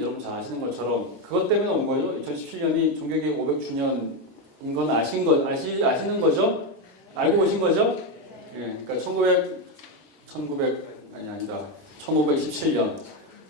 여러분 잘 아시는 것처럼 그것 때문에 온 거죠. 2017년이 종교개혁 500주년인 건 아시는 거죠? 알고 오신 거죠? 예, 그러니까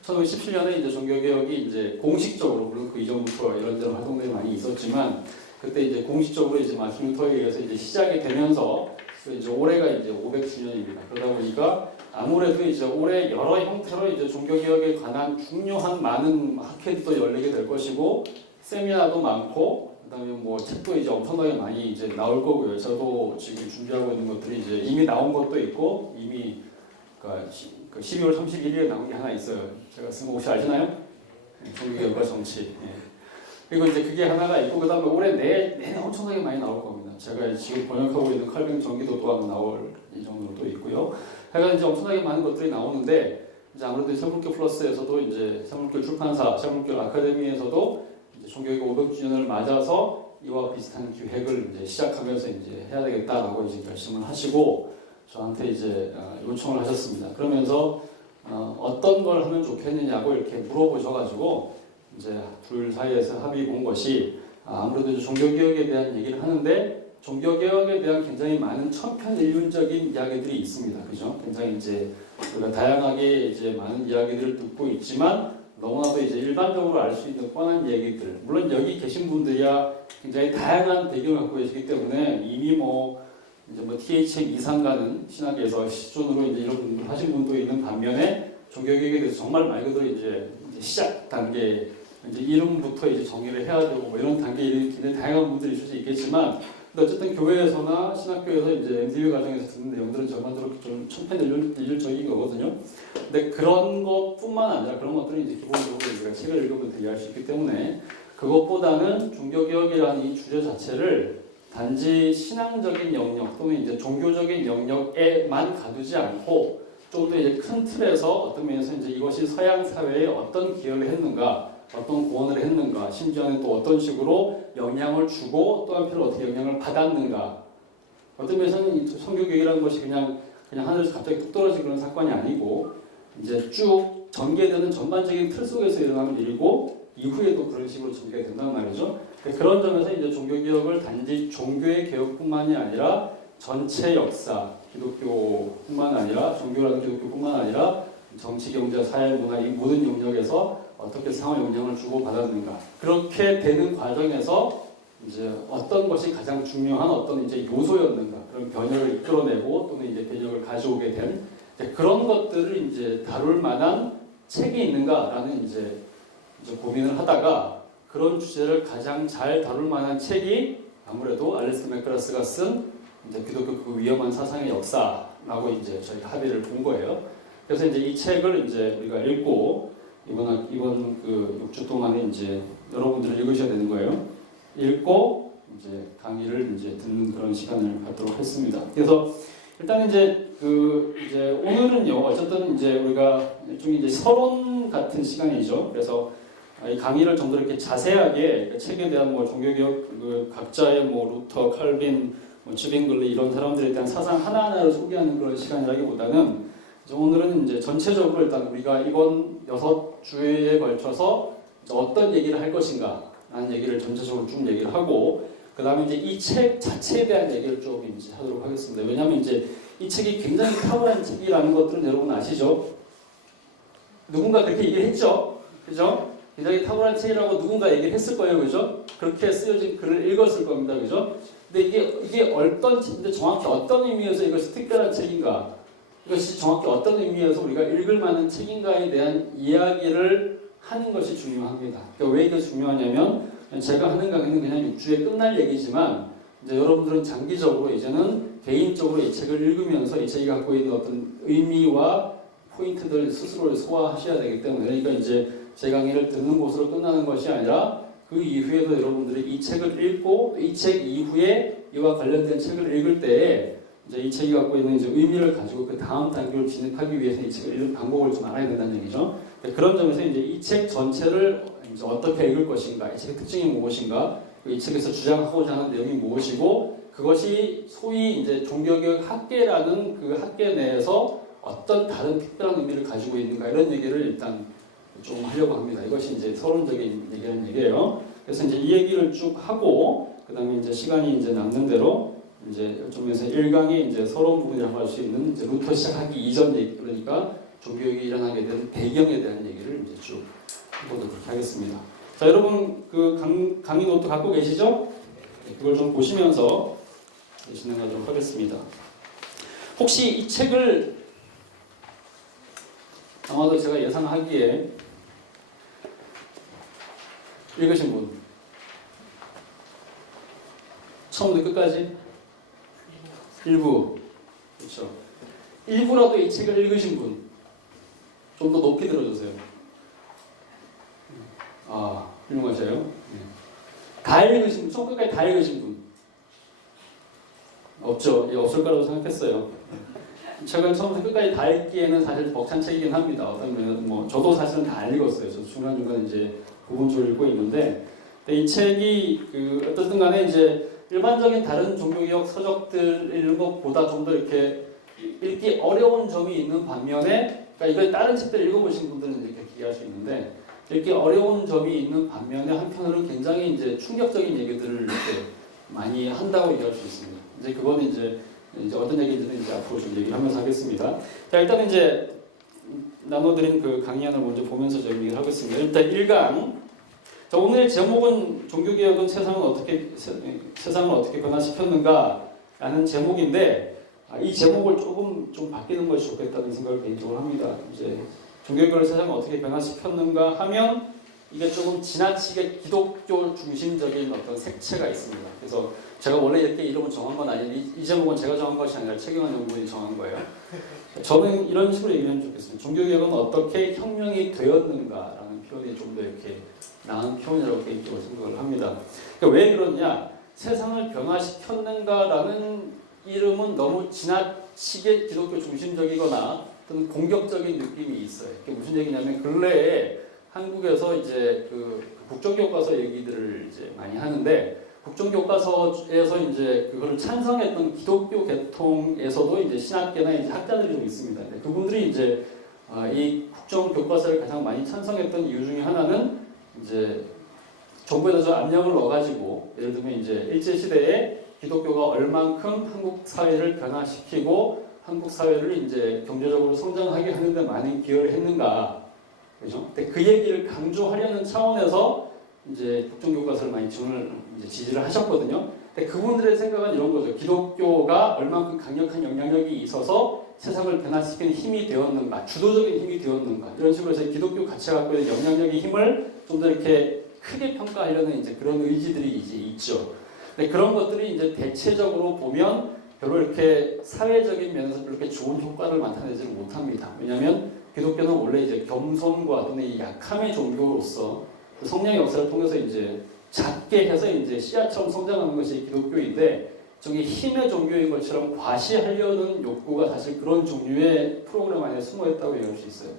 1517년에 이제 종교개혁이 이제 공식적으로, 물론 그 이전부터 이런저런 활동들이 많이 있었지만, 그때 이제 공식적으로 이제 마틴 루터에 의해서 이제 시작이 되면서, 이제 올해가 이제 500주년입니다. 그러다 보니까 아무래도 이제 올해 여러 형태로 이제 종교개혁에 관한 중요한 많은 학회도 열리게 될 것이고, 세미나도 많고, 그다음에 뭐 책도 이제 엄청나게 많이 이제 나올 거고요. 저도 지금 준비하고 있는 것들이 이제 이미 나온 것도 있고, 이미 그러니까 12월 31일에 나온 게 하나 있어요. 제가 쓴 거 혹시 아시나요? 종교개혁과 정치. 예. 그리고 이제 그게 하나가 있고, 그 다음에 올해 내내 엄청나게 많이 나올 겁니다. 제가 지금 번역하고 있는 칼빈 전기도 또한 나올 이 정도도 있고요. 하여간 이제 엄청나게 많은 것들이 나오는데, 이제 아무래도 세물교 플러스에서도 이제 세물교 출판사, 세물교 아카데미에서도 이제 종교개혁 500주년을 맞아서 이와 비슷한 기획을 이제 시작하면서 이제 해야 되겠다라고 이제 결심을 하시고 저한테 이제 요청을 하셨습니다. 그러면서 어떤 걸 하면 좋겠느냐고 이렇게 물어보셔가지고 이제 둘 사이에서 합의 본 것이 아무래도 이제 종교개혁에 대한 얘기를 하는데 종교개혁에 대한 굉장히 많은 천편일률적인 이야기들이 있습니다. 그죠? 굉장히 이제 우리가 다양하게 이제 많은 이야기들을 듣고 있지만 너무나도 이제 일반적으로 알 수 있는 뻔한 얘기들. 물론 여기 계신 분들이야 굉장히 다양한 배경을 갖고 계시기 때문에 이미 이제 THM 이상 가는 신학에서 시존으로 이제 이런 분들 하신 분도 있는 반면에 종교개혁에 대해서 정말 말 그대로 이제 시작 단계, 이제 이름부터 이제 정의를 해야 되고 뭐 이런 단계에 굉장히 다양한 분들이 있을 수 있겠지만, 근데 어쨌든 교회에서나 신학교에서 이제 MDB 과정에서 듣는 내용들은 전반적으로 좀 천편일률적인 거거든요. 근데 그런 것뿐만 아니라 그런 것들은 이제 기본적으로 우리가 책을 읽으면 이해할 수 있기 때문에 그것보다는 종교개혁이라는 이 주제 자체를 단지 신앙적인 영역 또는 이제 종교적인 영역에만 가두지 않고 좀 더 이제 큰 틀에서 어떤 면에서 이제 이것이 서양 사회에 어떤 기여를 했는가, 어떤 구원을 했는가, 심지어는 또 어떤 식으로 영향을 주고 또 한편으로 어떻게 영향을 받았는가. 어떤 면에서는 선교개혁이라는 것이 그냥 하늘에서 갑자기 뚝 떨어진 그런 사건이 아니고 이제 쭉 전개되는 전반적인 틀 속에서 일어나는 일이고 이후에도 그런 식으로 전개가 된단 말이죠. 그런 점에서 이제 종교개혁을 단지 종교의 개혁뿐만이 아니라 전체 역사, 기독교뿐만 아니라 종교라는 기독교뿐만 아니라 정치, 경제, 사회, 문화 이 모든 영역에서 어떻게 상호 영향을 주고 받았는가. 그렇게 되는 과정에서 이제 어떤 것이 가장 중요한 어떤 이제 요소였는가. 그런 변혁을 이끌어내고 또는 이제 변혁을 가져오게 된 그런 것들을 이제 다룰 만한 책이 있는가라는 이제 고민을 하다가 그런 주제를 가장 잘 다룰 만한 책이 아무래도 알래스터 맥그라스가 쓴 이제 기독교 그 위험한 사상의 역사라고 이제 저희가 합의를 본 거예요. 그래서 이제 이 책을 이제 우리가 읽고 이번 그 6주 동안에 이제 여러분들이 읽으셔야 되는 거예요. 읽고 이제 강의를 이제 듣는 그런 시간을 갖도록 했습니다. 그래서 일단 이제 오늘은요 어쨌든 이제 우리가 일종의 이제 서론 같은 시간이죠. 그래서 이 강의를 좀 더 이렇게 자세하게 책에 대한 종교개혁 각자의 루터, 칼빈, 츠빙글리 이런 사람들에 대한 사상 하나하나를 소개하는 그런 시간이라기보다는 오늘은 이제 전체적으로 일단 우리가 이번 6주에 걸쳐서 어떤 얘기를 할 것인가 라는 얘기를 전체적으로 쭉 얘기를 하고 그 다음에 이제 이 책 자체에 대한 얘기를 좀 이제 하도록 하겠습니다. 왜냐하면 이제 이 책이 굉장히 탁월한 책이라는 것들은 여러분 아시죠? 누군가 그렇게 얘기를 했죠? 그죠? 굉장히 탁월한 책이라고 누군가 얘기를 했을 거예요. 그죠? 그렇게 쓰여진 글을 읽었을 겁니다. 그죠? 근데 이게 어떤 책인데 정확히 어떤 의미에서 이것이 특별한 책인가? 이것이 정확히 어떤 의미에서 우리가 읽을 만한 책인가에 대한 이야기를 하는 것이 중요합니다. 그러니까 왜 이게 중요하냐면 제가 하는 강의는 그냥 6주에 끝날 얘기지만 이제 여러분들은 장기적으로 이제는 개인적으로 이 책을 읽으면서 이 책이 갖고 있는 어떤 의미와 포인트들 스스로 소화하셔야 되기 때문에 그러니까 이제 제 강의를 듣는 곳으로 끝나는 것이 아니라 그 이후에도 여러분들이 이 책을 읽고 이 책 이후에 이와 관련된 책을 읽을 때에 이제 이 책이 갖고 있는 이제 의미를 가지고 그 다음 단계로 진입하기 위해서 이 책을 읽는 방법을 좀 알아야 된다는 얘기죠. 그런 점에서 이제 이 책 전체를 이제 어떻게 읽을 것인가, 이 책의 특징이 무엇인가, 이 책에서 주장하고자 하는 내용이 무엇이고, 그것이 소위 이제 종교개혁 학계라는 그 학계 내에서 어떤 다른 특별한 의미를 가지고 있는가 이런 얘기를 일단 좀 하려고 합니다. 이것이 이제 서론적인 얘기하는 얘기예요. 그래서 이제 이 얘기를 쭉 하고 그다음에 이제 시간이 이제 남는 대로 이제 좀에서 1강의 이제 서론 부분이라고 할 수 있는 이제 루터 시작하기 이전 얘기, 그러니까 종교개혁이 일어나게 된 배경에 대한 얘기를 이제 쭉 해보도록 하겠습니다. 자, 여러분 그 강의 노트 갖고 계시죠? 그걸 좀 보시면서 진행하도록 하겠습니다. 혹시 이 책을 아마도 제가 예상하기에 읽으신 분? 처음부터 끝까지? 일부. 그렇죠. 일부라도 이 책을 읽으신 분? 좀 더 높이 들어주세요. 아, 훌륭하세요. 다 읽으신 분? 처음 끝까지 다 읽으신 분? 없죠. 예, 없을 거라고 생각했어요. 책을 처음부터 끝까지 다 읽기에는 사실 벅찬 책이긴 합니다. 어떤 면에서 뭐 저도 사실은 다 읽었어요. 저도 중간중간 이제 부분적으로 읽고 있는데, 이 책이 어떻든 간에 이제 일반적인 다른 종교개혁 서적들 읽는 것보다 좀 더 이렇게 읽기 어려운 점이 있는 반면에, 그러니까 이걸 다른 책들 읽어보신 분들은 이렇게 이해할 수 있는데, 읽기 어려운 점이 있는 반면에 한편으로는 굉장히 이제 충격적인 얘기들을 이렇게 많이 한다고 얘기할 수 있습니다. 이제 그거는 이제 어떤 얘기인지는 이제 앞으로 좀 얘기를 하면서 하겠습니다. 자, 일단 이제 나눠드린 그 강의안을 먼저 보면서 좀 얘기를 하겠습니다. 일단 1강. 자, 오늘 제목은 종교개혁은 세상을 어떻게 변화시켰는가라는 제목인데, 이 제목을 조금 좀 바뀌는 것이 좋겠다는 생각을 개인적으로 합니다. 이제 종교개혁을 세상을 어떻게 변화시켰는가 하면 이게 조금 지나치게 기독교 중심적인 어떤 색채가 있습니다. 그래서 제가 원래 이렇게 이름을 정한 건 아닌데 이 제목은 제가 정한 것이 아니라 최경환 연구원이 정한 거예요. 저는 이런 식으로 얘기하면 좋겠습니다. 종교개혁은 어떻게 혁명이 되었는가라는 표현이 좀 더 이렇게 나은 표현이라고 개인적으로 생각을 합니다. 그러니까 왜 그러냐? 세상을 변화시켰는가라는 이름은 너무 지나치게 기독교 중심적이거나 어떤 공격적인 느낌이 있어요. 그게 무슨 얘기냐면 근래에 한국에서 이제 그 국정교과서 얘기들을 이제 많이 하는데 국정교과서에서 이제 그걸 찬성했던 기독교 계통에서도 이제 신학계나 이제 학자들이 좀 있습니다. 그분들이 이제 이 국정교과서를 가장 많이 찬성했던 이유 중에 하나는 이제 정부에서 저 압력을 넣어가지고 예를 들면 이제 일제시대에 기독교가 얼만큼 한국 사회를 변화시키고 한국 사회를 이제 경제적으로 성장하게 하는데 많은 기여를 했는가, 그죠? 근데 그 얘기를 강조하려는 차원에서 이제 국정교과서를 많이 지지를 하셨거든요. 근데 그분들의 생각은 이런 거죠. 기독교가 얼만큼 강력한 영향력이 있어서 세상을 변화시키는 힘이 되었는가, 주도적인 힘이 되었는가, 이런 식으로 해서 기독교 가치가 갖고 있는 영향력의 힘을 좀 더 이렇게 크게 평가하려는 이제 그런 의지들이 이제 있죠. 근데 그런 것들이 이제 대체적으로 보면 별로 이렇게 사회적인 면에서 그렇게 좋은 효과를 나타내지를 못합니다. 왜냐하면 기독교는 원래 이제 겸손과 또는 이 약함의 종교로서 그 성령의 역사를 통해서 이제 작게 해서 이제 씨앗처럼 성장하는 것이 기독교인데, 저기 힘의 종교인 것처럼 과시하려는 욕구가 사실 그런 종류의 프로그램 안에 숨어 있다고 얘기할 수 있어요.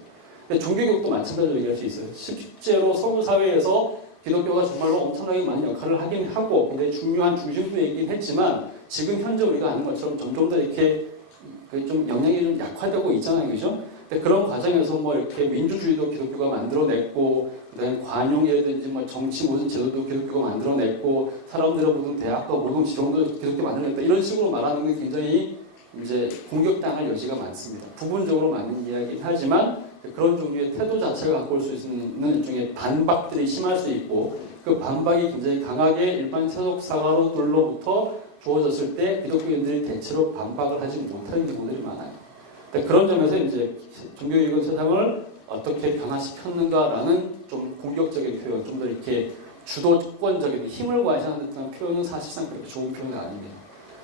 근데 종교개혁도 마찬가지로 얘기할 수 있어요. 실제로 서구 사회에서 기독교가 정말로 엄청나게 많은 역할을 하긴 하고 굉장히 중요한 중심부이긴 했지만 지금 현재 우리가 아는 것처럼 점점 더 이렇게 좀 영향이 좀 약화되고 있잖아요, 그죠? 근데 그런 과정에서 뭐 이렇게 민주주의도 기독교가 만들어냈고, 그다음에 관용이라든지 뭐 정치 모든 제도도 기독교가 만들어냈고, 사람들의 모든 대학과 모든 지정도 기독교 만들어냈다, 이런 식으로 말하는 게 굉장히 이제 공격당할 여지가 많습니다. 부분적으로 맞는 이야기긴 하지만 그런 종류의 태도 자체가 갖고 올 수 있는 일종의 반박들이 심할 수 있고, 그 반박이 굉장히 강하게 일반 세속 사관으로부터 주어졌을 때 기독교인들이 대체로 반박을 하지 못하는 경우들이 많아요. 그런 점에서 이제 종교개혁은 세상을 어떻게 변화시켰는가라는 좀 공격적인 표현, 좀 더 이렇게 주도권적인 힘을 과시하는 듯한 표현은 사실상 그렇게 좋은 표현이 아닙니다.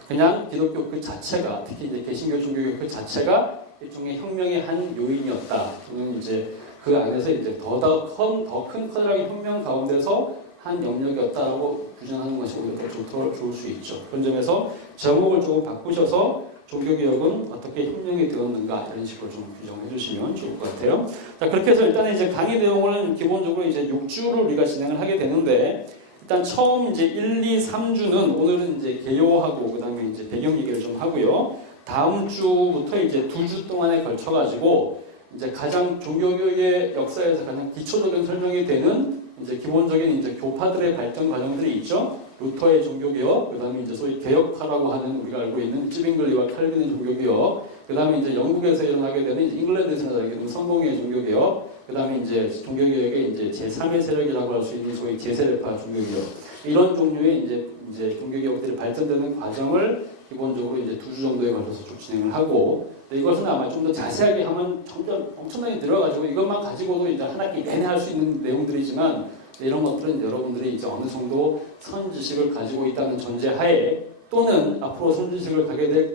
그냥 기독교 그 자체가, 특히 이제 개신교 종교개혁 그 자체가 일종의 혁명의 한 요인이었다. 저는 이제 그 안에서 이제 더 큰 커다란 혁명 가운데서 한 영역이었다라고 규정하는 것이 오히려 좀 더 좋을 수 있죠. 그런 점에서 제목을 조금 바꾸셔서 종교개혁은 어떻게 혁명이 되었는가 이런 식으로 좀 규정해 주시면 좋을 것 같아요. 자, 그렇게 해서 일단 이제 강의 내용을 기본적으로 이제 6주를 우리가 진행을 하게 되는데, 일단 처음 이제 1, 2, 3주는 오늘은 이제 개요하고 그다음에 이제 배경 얘기를 좀 하고요. 다음 주부터 이제 2주 동안에 걸쳐 가지고 이제 가장 종교교육의 역사에서 가장 기초적인 설명이 되는 이제 기본적인 이제 교파들의 발전 과정들이 있죠. 루터의 종교개혁, 그 다음에 이제 소위 개혁파라고 하는 우리가 알고 있는 찌빙글리와 칼빈의 종교개혁, 그 다음에 이제 영국에서 일어나게 되는 이제 잉글랜드에서 일어나게 되는 성공의 종교개혁, 그 다음에 이제 종교개혁의 이제 제3의 세력이라고 할 수 있는 소위 제세례파 종교개혁, 이런 종류의 이제 종교개혁들이 발전되는 과정을 기본적으로 이제 2주 정도에 걸쳐서 쭉 진행을 하고, 이것은 아마 좀 더 자세하게 하면 점점 엄청나게 늘어가지고 이것만 가지고도 이제 한 학기 내내 할 수 있는 내용들이지만, 이런 것들은 여러분들이 이제 어느 정도 선지식을 가지고 있다는 전제하에, 또는 앞으로 선지식을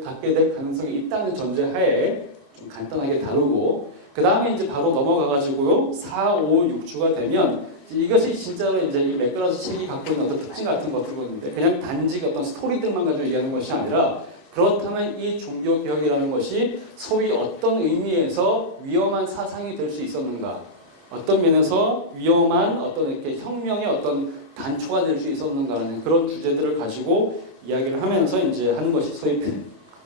갖게 될 가능성이 있다는 전제하에 좀 간단하게 다루고, 그 다음에 이제 바로 넘어가가지고요 4, 5, 6주가 되면 이것이 진짜로 이제 이 맥그라스 책이 갖고 있는 어떤 특징 같은 것들인데, 그냥 단지 어떤 스토리들만 가지고 얘기하는 것이 아니라, 그렇다면 이 종교개혁이라는 것이 소위 어떤 의미에서 위험한 사상이 될 수 있었는가, 어떤 면에서 위험한 어떤 이렇게 혁명의 어떤 단초가 될 수 있었는가라는 그런 주제들을 가지고 이야기를 하면서 이제 하는 것이 소위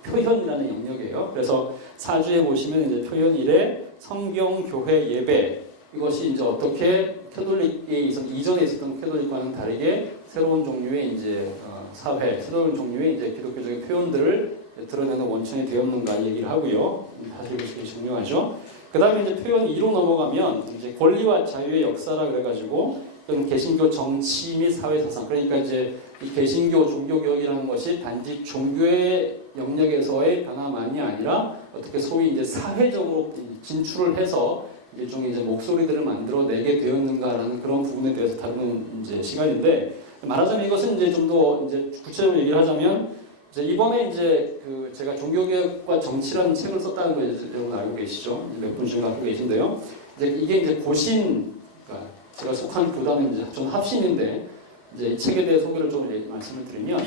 표현이라는 영역이에요. 그래서 4주에 보시면 이제 표현 1에 성경, 교회, 예배, 이것이 이제 어떻게 캐톨릭에 이전에 있었던 캐톨릭과는 다르게 새로운 종류의 이제 사회, 새로운 종류의 이제 기독교적인 표현들을 드러내는 원천이 되었는가 얘기를 하고요. 사실 이것이 중요하죠. 그 다음에 이제 표현 2로 넘어가면 이제 권리와 자유의 역사라 그래가지고 개신교 정치 및 사회 사상, 그러니까 이제 이 개신교 종교개혁이라는 것이 단지 종교의 영역에서의 변화만이 아니라 어떻게 소위 이제 사회적으로 진출을 해서 일종의 이제 목소리들을 만들어내게 되었는가라는 그런 부분에 대해서 다루는 이제 시간인데, 말하자면 이것은 이제 좀 더 이제 구체적으로 얘기를 하자면, 이제 이번에 이제 그 제가 종교개혁과 정치라는 책을 썼다는 거 이제 여러분 알고 계시죠? 몇 분 중에 알고 계신데요. 이제 이게 이제 고신, 그러니까 제가 속한 교단은 이제 전 합신인데, 이제 이 책에 대해 소개를 좀 말씀을 드리면,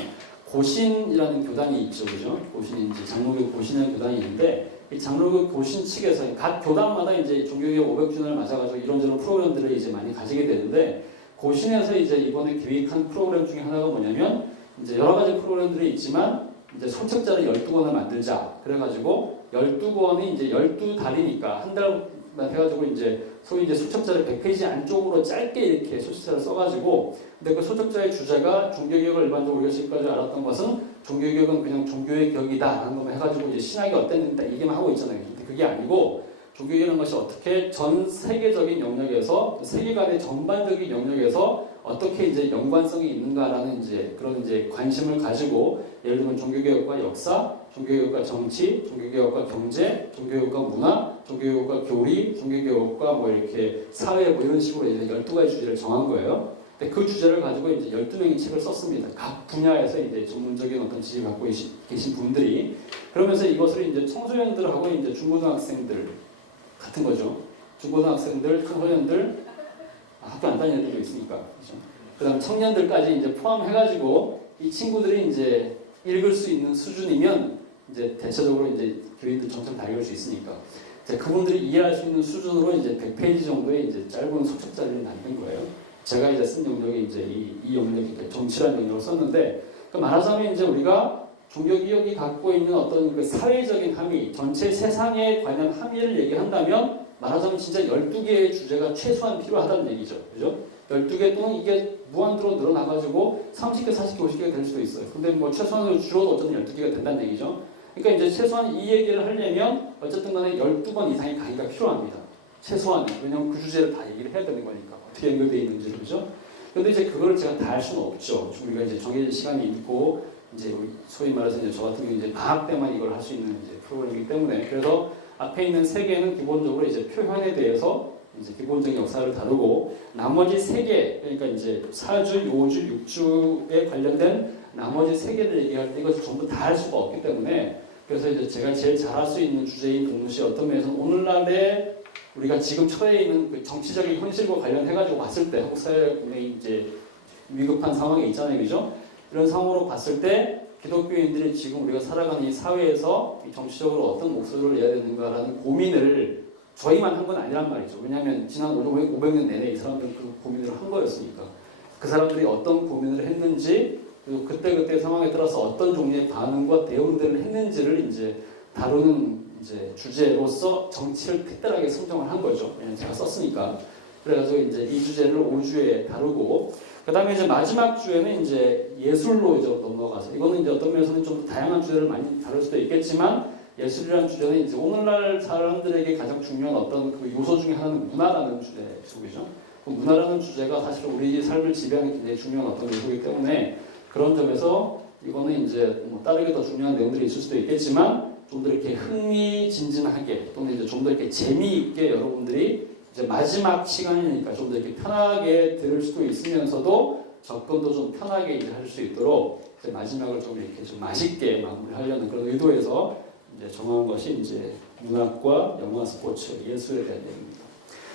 고신이라는 교단이 있죠, 그죠? 고신이 이제 장로교 고신이라는 교단이 있는데, 이 장로교 고신 측에서 각 교단마다 이제 종교개혁 500주년을 맞아가지고 이런저런 프로그램들을 이제 많이 가지게 되는데, 고신에서 이제 이번에 기획한 프로그램 중에 하나가 뭐냐면, 이제 여러 가지 프로그램들이 있지만 이제 소책자를 12권을 만들자. 그래가지고 12권이 이제 12달이니까 한 달만 해가지고 이제 소위 이제 소책자를 100페이지 안쪽으로 짧게 이렇게 소책자를 써가지고, 근데 그 소책자의 주제가 종교개혁을 일반적으로 우리가 지금까지 알았던 것은 종교개혁은 그냥 종교의 격이다 하는 것만 해가지고 이제 신학이 어땠는지 딱 얘기만 하고 있잖아요. 근데 그게 아니고 종교개혁이라는 것이 어떻게 전 세계적인 영역에서, 세계관의 전반적인 영역에서 어떻게 이제 연관성이 있는가라는 이제 그런 이제 관심을 가지고, 예를 들면 종교개혁과 역사, 종교개혁과 정치, 종교개혁과 경제, 종교개혁과 문화, 종교개혁과 교리, 종교개혁과 뭐 이렇게 사회 뭐 이런 식으로 이제 12가지 주제를 정한 거예요. 근데 그 주제를 가지고 이제 12명이 책을 썼습니다. 각 분야에서 이제 전문적인 어떤 지식을 갖고 계신 분들이. 그러면서 이것을 이제 청소년들하고 이제 중고등학생들 같은 거죠. 중고등학생들, 청소년들, 학교 안 다니는 애들도 있으니까. 그렇죠? 그 다음 청년들까지 이제 포함해가지고 이 친구들이 이제 읽을 수 있는 수준이면 이제 대체적으로 이제 교인들 점점 다 읽을 수 있으니까. 이제 그분들이 이해할 수 있는 수준으로 이제 100페이지 정도의 이제 짧은 소책자를 만든 거예요. 제가 이제 쓴 영역이 이제 이 영역이 정치라는 영역을 썼는데, 그러니까 말하자면 이제 우리가 종교개혁이 갖고 있는 어떤 그 사회적인 함의, 전체 세상에 관한 함의를 얘기한다면 말하자면 진짜 12개의 주제가 최소한 필요하다는 얘기죠. 그죠? 12개 또는 이게 무한대로 늘어나가지고 30개, 40개, 50개가 될 수도 있어요. 근데 뭐 최소한으로 줄어도 어쨌든 12개가 된다는 얘기죠. 그러니까 이제 최소한 이 얘기를 하려면 어쨌든 간에 12번 이상의 강의가 필요합니다. 최소한은. 왜냐면 그 주제를 다 얘기를 해야 되는 거니까. 어떻게 연결되어 있는지, 그죠? 근데 이제 그거를 제가 다 할 수는 없죠. 우리가 이제 정해진 시간이 있고, 이제 소위 말해서 이제 저 같은 경우 이제 방학 때만 이걸 할 수 있는 이제 프로그램이기 때문에, 그래서 앞에 있는 3개는 기본적으로 이제 표현에 대해서 이제 기본적인 역사를 다루고, 나머지 3개, 그러니까 이제 4주, 5주, 6주에 관련된 나머지 3개를 얘기할 때 이것을 전부 다 할 수가 없기 때문에, 그래서 이제 제가 제일 잘할 수 있는 주제인 동시에 어떤 면에서는 오늘날의 우리가 지금 처해 있는 그 정치적인 현실과 관련해가지고 봤을 때, 한국 사회의 이제 위급한 상황에 있잖아요, 그죠? 이런 상황으로 봤을 때 기독교인들이 지금 우리가 살아가는 이 사회에서 이 정치적으로 어떤 목소리를 내야 되는가라는 고민을 저희만 한 건 아니란 말이죠. 왜냐하면 지난 500년 내내 이 사람들은 그 고민을 한 거였으니까. 그 사람들이 어떤 고민을 했는지, 그리고 그때그때 상황에 따라서 어떤 종류의 반응과 대응들을 했는지를 이제 다루는 이제 주제로서 정치를 특별하게 선정을 한 거죠. 왜냐면 제가 썼으니까. 그래가지고 이제 이 주제를 5주에 다루고, 그 다음에 이제 마지막 주에는 이제 예술로 이제 넘어가서, 이거는 이제 어떤 면에서는 좀 다양한 주제를 많이 다룰 수도 있겠지만, 예술이라는 주제는 이제 오늘날 사람들에게 가장 중요한 어떤 그 요소 중에 하나는 문화라는 주제 속이죠. 그 문화라는 주제가 사실 우리 삶을 지배하는 굉장히 중요한 어떤 요소이기 때문에, 그런 점에서 이거는 이제 뭐 다르게 더 중요한 내용들이 있을 수도 있겠지만, 좀 더 이렇게 흥미진진하게 또는 이제 좀 더 이렇게 재미있게 여러분들이 이제 마지막 시간이니까 좀 더 이렇게 편하게 들을 수도 있으면서도 접근도 좀 편하게 이제 할 수 있도록 이제 마지막을 좀 이렇게 좀 맛있게 마무리하려는 그런 의도에서 이제 정한 것이 이제 문학과 영화, 스포츠, 예술에 대한 얘기입니다.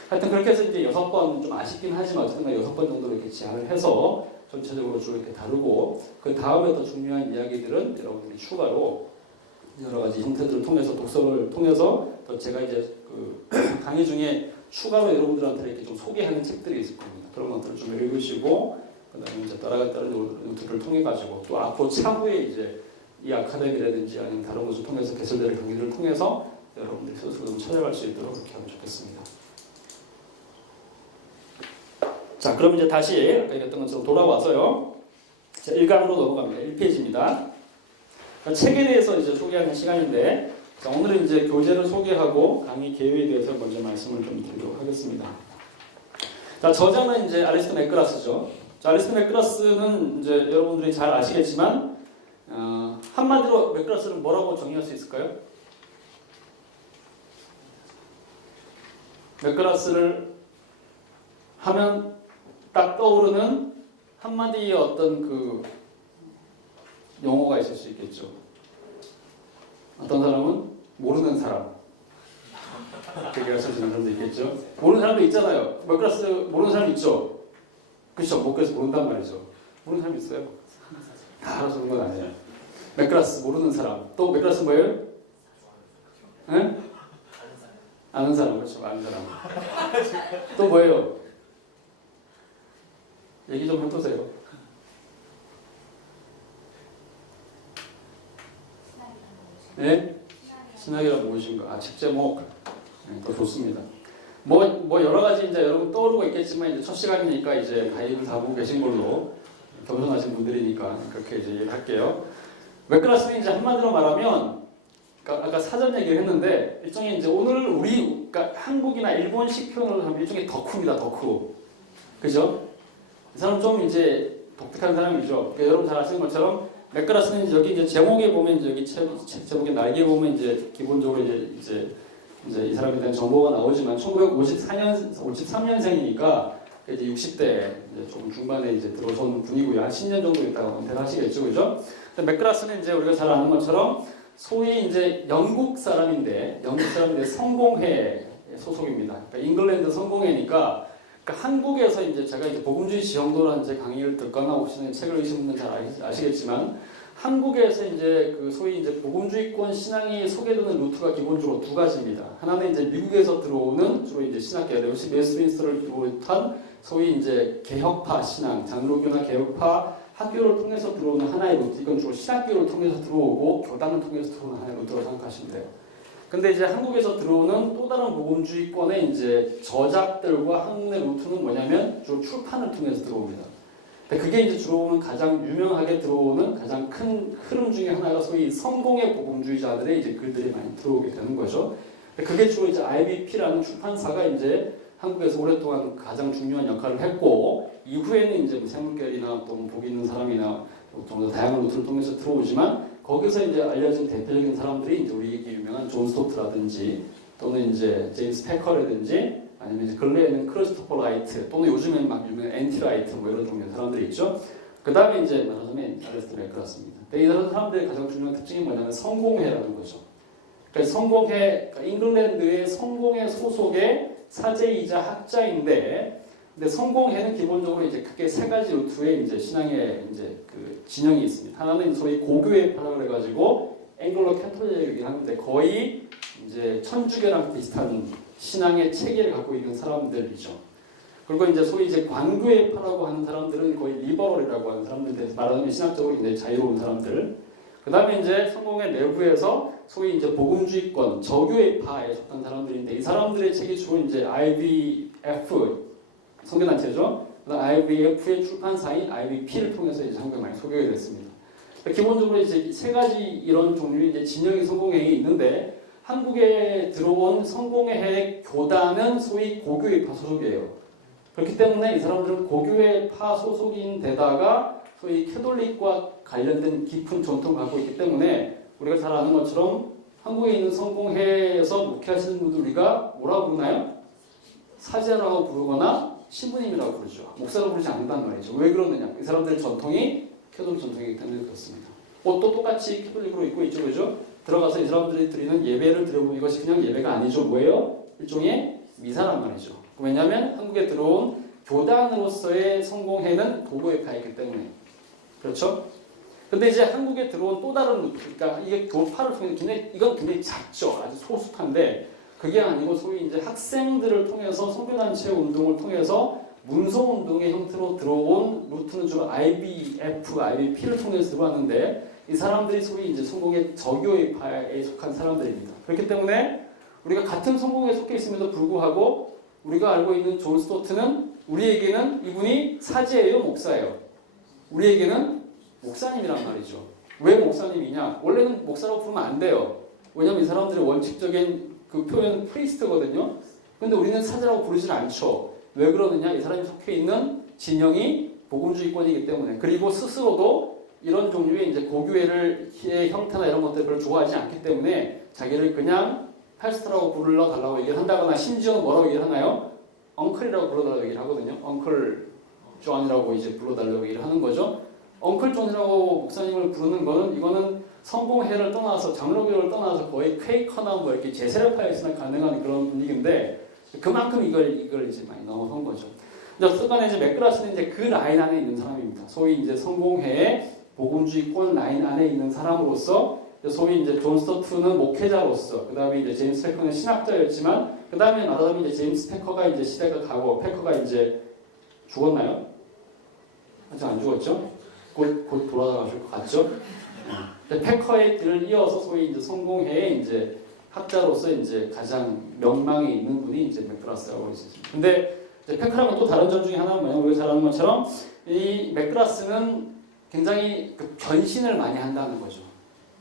하여튼 그렇게 해서 이제 6번 좀 아쉽긴 하지만 어쨌든 6번 정도로 이렇게 제안을 해서 전체적으로 쭉 이렇게 다루고, 그 다음에 더 중요한 이야기들은 여러분들이 추가로 여러 가지 형태들을 통해서 독서를 통해서 또 제가 이제 그 강의 중에 추가로 여러분들한테 이렇게 좀 소개하는 책들이 있을 겁니다. 그런 것들을 좀 읽으시고, 그다음에 이제 다른 노트를 통해 가지고 또 앞으로 차후에 이제 이 아카데미라든지 아니면 다른 것을 통해서 개설될 강의를 통해서 여러분들이 스스로 좀 찾아갈 수 있도록 그렇게 하면 좋겠습니다. 자, 그럼 이제 다시 아까 얘기했던 것처럼 돌아와서요. 자, 1강으로 넘어갑니다. 1페이지입니다. 책에 대해서 이제 소개하는 시간인데, 자, 오늘은 이제 교재를 소개하고 강의 계획에 대해서 먼저 말씀을 좀 드리도록 하겠습니다. 자, 저자는 이제 알리스터 맥그라스죠. 자, 알리스터 맥그라스는 이제 여러분들이 잘 아시겠지만, 한마디로 맥그라스를 뭐라고 정의할 수 있을까요? 맥그라스를 하면 딱 떠오르는 한마디의 어떤 그 용어가 있을 수 있겠죠. 어떤 사람은 모르는 사람. 그렇게 말씀하시는 사람도 있겠죠. 모르는 사람도 있잖아요. 맥그라스 모르는 사람 있죠. 그렇죠. 뭐 그래서 모른단 말이죠. 모르는 사람 있어요. 다 알아서 그런 건 아니에요. 맥그라스 모르는 사람. 또 맥그라스 뭐예요? 응? 아는 사람. 그렇죠. 아는 사람. 또 뭐예요? 얘기 좀 해보세요. 네? 신학이란 무엇인가? 아, 책 제목. 네, 더 좋습니다. 뭐 여러 가지 이제 여러분 떠오르고 있겠지만 이제 첫 시간이니까 이제 가입을 다 보고 계신 걸로 겸손하신 분들이니까 그렇게 이제 얘기할게요. 맥그라스는 이제 한마디로 말하면, 그러니까 아까 사전 얘기를 했는데 일종의 이제 오늘 우리 그러니까 한국이나 일본식 표현으로 하면 일종의 덕후입니다. 덕후. 그죠? 이 사람 좀 이제 독특한 사람이죠. 그러니까 여러분 잘 아시는 것처럼 맥그라스는 여기 이제 제목에 보면 이제 여기 책 제목의 날개 보면 이제 기본적으로 이제 이 사람에 대한 정보가 나오지만 1953년생이니까 이제 60대 이제 조금 중반에 이제 들어선 분이고요. 한 10년 정도 있다가 은퇴를 하시겠죠, 그죠? 맥그라스는 이제 우리가 잘 아는 것처럼 소위 이제 영국 사람인데 성공회 소속입니다. 그러니까 잉글랜드 성공회니까. 그러니까 한국에서 이제 제가 이제 복음주의 지형도라는 제 강의를 듣거나 혹시 책을 읽으신 분들 잘 아시겠지만, 한국에서 이제 그 소위 이제 복음주의권 신앙이 소개되는 루트가 기본적으로 두 가지입니다. 하나는 이제 미국에서 들어오는 주로 이제 신학계, 웨스트민스터를 비롯한 소위 이제 개혁파 신앙, 장로교나 개혁파 학교를 통해서 들어오는 하나의 루트. 이건 주로 신학교를 통해서 들어오고 교단을 통해서 들어오는 하나의 루트라고 생각하시면 돼요. 근데 이제 한국에서 들어오는 또 다른 복음주의권의 이제 저작들과 한국의 루트는 뭐냐면 주로 출판을 통해서 들어옵니다. 그게 이제 주로 가장 유명하게 들어오는 가장 큰 흐름 중에 하나가 소위 성공의 복음주의자들의 이제 글들이 많이 들어오게 되는 거죠. 그게 주로 이제 IBP라는 출판사가 이제 한국에서 오랫동안 가장 중요한 역할을 했고, 이후에는 이제 뭐 새물결이나 또 복 있는 사람이나 좀 더 다양한 루트를 통해서 들어오지만, 거기서 이제 알려진 대표적인 사람들이 이제 우리에게 유명한 존 스토트라든지 또는 이제 제임스 패커라든지 아니면 이제 근래에는 크리스토퍼 라이트 또는 요즘에는 막 유명한 앤티 라이트 뭐 이런 종류의 사람들이 있죠. 그 다음에 이제 말하자면 알레스터 맥그라스입니다. 이 사람들의 가장 중요한 특징이 뭐냐면 성공회라는 거죠. 그러니까 성공회, 그러니까 잉글랜드의 성공회 소속의 사제이자 학자인데, 근데 성공회는 기본적으로 이제 크게 세 가지 루트의 이제 신앙의 이제 그 진영이 있습니다. 하나는 소위 고교회파라고 해가지고 앵글로 캐톨릭이긴 하는데 거의 이제 천주교랑 비슷한 신앙의 체계를 갖고 있는 사람들이죠. 그리고 이제 소위 이제 관교회파라고 하는 사람들은 거의 리버럴이라고 하는 사람들, 말하자면 신학적으로 이제 자유로운 사람들. 그 다음에 이제 성공회 내부에서 소위 이제 복음주의권, 저교회파에 속한 사람들인데 이 사람들의 책이 주로 이제 IBF 선교단체죠. IBF의 출판사인 IBP를 통해서 이제 한국에 많이 소개가 됐습니다. 기본적으로 이제 세 가지 이런 종류의 이제 진영의 성공회이 있는데 한국에 들어온 성공회 교단은 소위 고교회파 소속이에요. 그렇기 때문에 이 사람들은 고교회파 소속인 데다가 소위 캐톨릭과 관련된 깊은 전통을 갖고 있기 때문에 우리가 잘 아는 것처럼 한국에 있는 성공회에서 목회하시는 분들 우리가 뭐라고 부르나요? 사제라고 부르거나 신부님이라고 부르죠. 목사로 부르지 않는단 말이죠. 왜 그러느냐? 이 사람들의 전통이 캐톨릭 전통이기 때문에 그렇습니다. 옷도 똑같이 캐톨릭으로 입고 있죠. 그죠? 들어가서 이 사람들이 드리는 예배를 드려보면 이것이 그냥 예배가 아니죠. 뭐예요? 일종의 미사란 말이죠. 왜냐하면 한국에 들어온 교단으로서의 성공회는 도교회파이기 때문에 그렇죠? 근데 이제 한국에 들어온 또 다른 루트, 그러니까 이게 교파를 통해서 이건 굉장히 작죠. 아주 소수파인데 그게 아니고 소위 이제 학생들을 통해서 선교단체 운동을 통해서 문성운동의 형태로 들어온 루트는 주로 IBF, IBP를 통해서 들어왔는데 이 사람들이 소위 이제 성공의 저교회파에 속한 사람들입니다. 그렇기 때문에 우리가 같은 성공에 속해 있음에도 불구하고 우리가 알고 있는 존 스토트는 우리에게는 이분이 사제예요, 목사예요? 우리에게는 목사님이란 말이죠. 왜 목사님이냐? 원래는 목사라고 부르면 안 돼요. 왜냐하면 이 사람들의 원칙적인 그 표현 프리스트거든요. 근데 우리는 사제라고 부르질 않죠. 왜 그러느냐? 이 사람이 속해 있는 진영이 복음주의권이기 때문에 그리고 스스로도 이런 종류의 이제 고교회의 형태나 이런 것들을 별로 좋아하지 않기 때문에 자기를 그냥 패스터라고 불러달라고 얘기를 한다거나 심지어는 뭐라고 얘기를 하나요? 엉클이라고 불러달라고 얘기를 하거든요. 엉클 존이라고 이제 불러달라고 얘기를 하는 거죠. 엉클 존이라고 목사님을 부르는 거는 이거는 성공회를 떠나서 장로교를 떠나서 거의 퀘이커나 뭐 이렇게 제세례파에서나 가능한 그런 분위기인데 그만큼 이걸 이제 많이 넘어선 거죠. 어쨌든 이제 맥그라스는 이제 그 라인 안에 있는 사람입니다. 소위 이제 성공회의 복음주의권 라인 안에 있는 사람으로서 소위 이제 존 스토트는 목회자로서 그 다음에 이제 제임스 패커는 신학자였지만 그 다음에 말하자면 이제 제임스 패커가 이제 시대가 가고 패커가 이제 죽었나요? 아직 안 죽었죠? 곧 돌아가실 것 같죠? 패커의 길을 이어서 소위 이제 성공회의 이제 학자로서 이제 가장 명망이 있는 분이 이제 맥그라스라고 있습니다. 근데 이제 패커랑은 또 다른 점 중에 하나는 뭐냐면 우리가 잘 아는 것처럼 이 맥그라스는 굉장히 그 변신을 많이 한다는 거죠.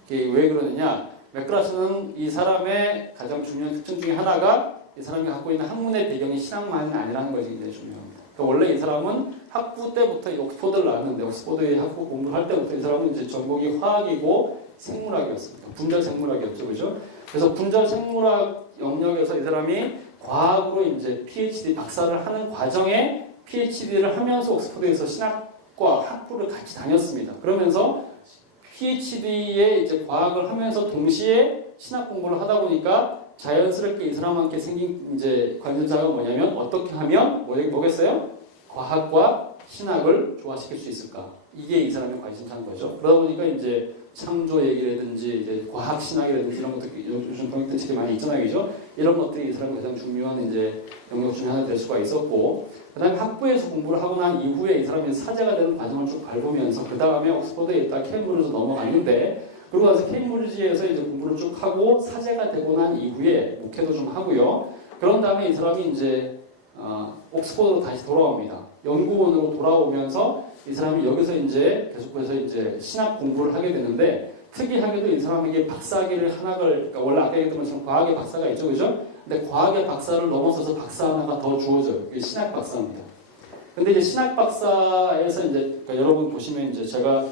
이게 왜 그러느냐? 맥그라스는 이 사람의 가장 중요한 특징 중에 하나가 이 사람이 갖고 있는 학문의 배경이 신학만은 아니라는 것이 굉장히 중요합니다. 그러니까 원래 이 사람은 학부 때부터 옥스퍼드를 나왔는데 옥스퍼드의 학부 공부를 할 때부터 이 사람은 이제 전공이 화학이고 생물학이었습니다. 분절 생물학이었죠, 그죠? 그래서 분절 생물학 영역에서 이 사람이 과학으로 이제 PhD 박사를 하는 과정에 PhD를 하면서 옥스퍼드에서 신학과 학부를 같이 다녔습니다. 그러면서 PhD에 이제 과학을 하면서 동시에 신학 공부를 하다 보니까 자연스럽게 이 사람한테 생긴 이제 관심사가 뭐냐면 어떻게 하면 뭐겠어요? 과학과 신학을 조화시킬 수 있을까? 이게 이 사람의 관심사인 거죠. 그러다 보니까 이제 창조 얘기라든지 이제 과학 신학이라든지 이런 것들 요즘 독립된 책이 많이 있잖아요, 그죠? 이런 것들이 이 사람의 가장 중요한 이제 영역 중에 하나 될 수가 있었고, 그다음에 학부에서 공부를 하고 난 이후에 이 사람이 사제가 되는 과정을 쭉 밟으면서 그 다음에 옥스퍼드에 있다 케임브리지로 넘어갔는데, 그리고 나서 케임브리지에서 이제 공부를 쭉 하고 사제가 되고 난 이후에 목회도 좀 하고요. 그런 다음에 이 사람이 이제 옥스퍼드로 다시 돌아옵니다. 연구원으로 돌아오면서 이 사람이 여기서 이제 계속해서 이제 신학 공부를 하게 되는데, 특이하게도 이 사람에게 박사학위를 그러니까 원래 아까 얘기했던 것처럼 과학의 박사가 있죠, 그죠? 근데 과학의 박사를 넘어서서 박사 하나가 더 주어져요. 이게 신학 박사입니다. 근데 이제 신학 박사에서 이제 그러니까 여러분 보시면 이제 제가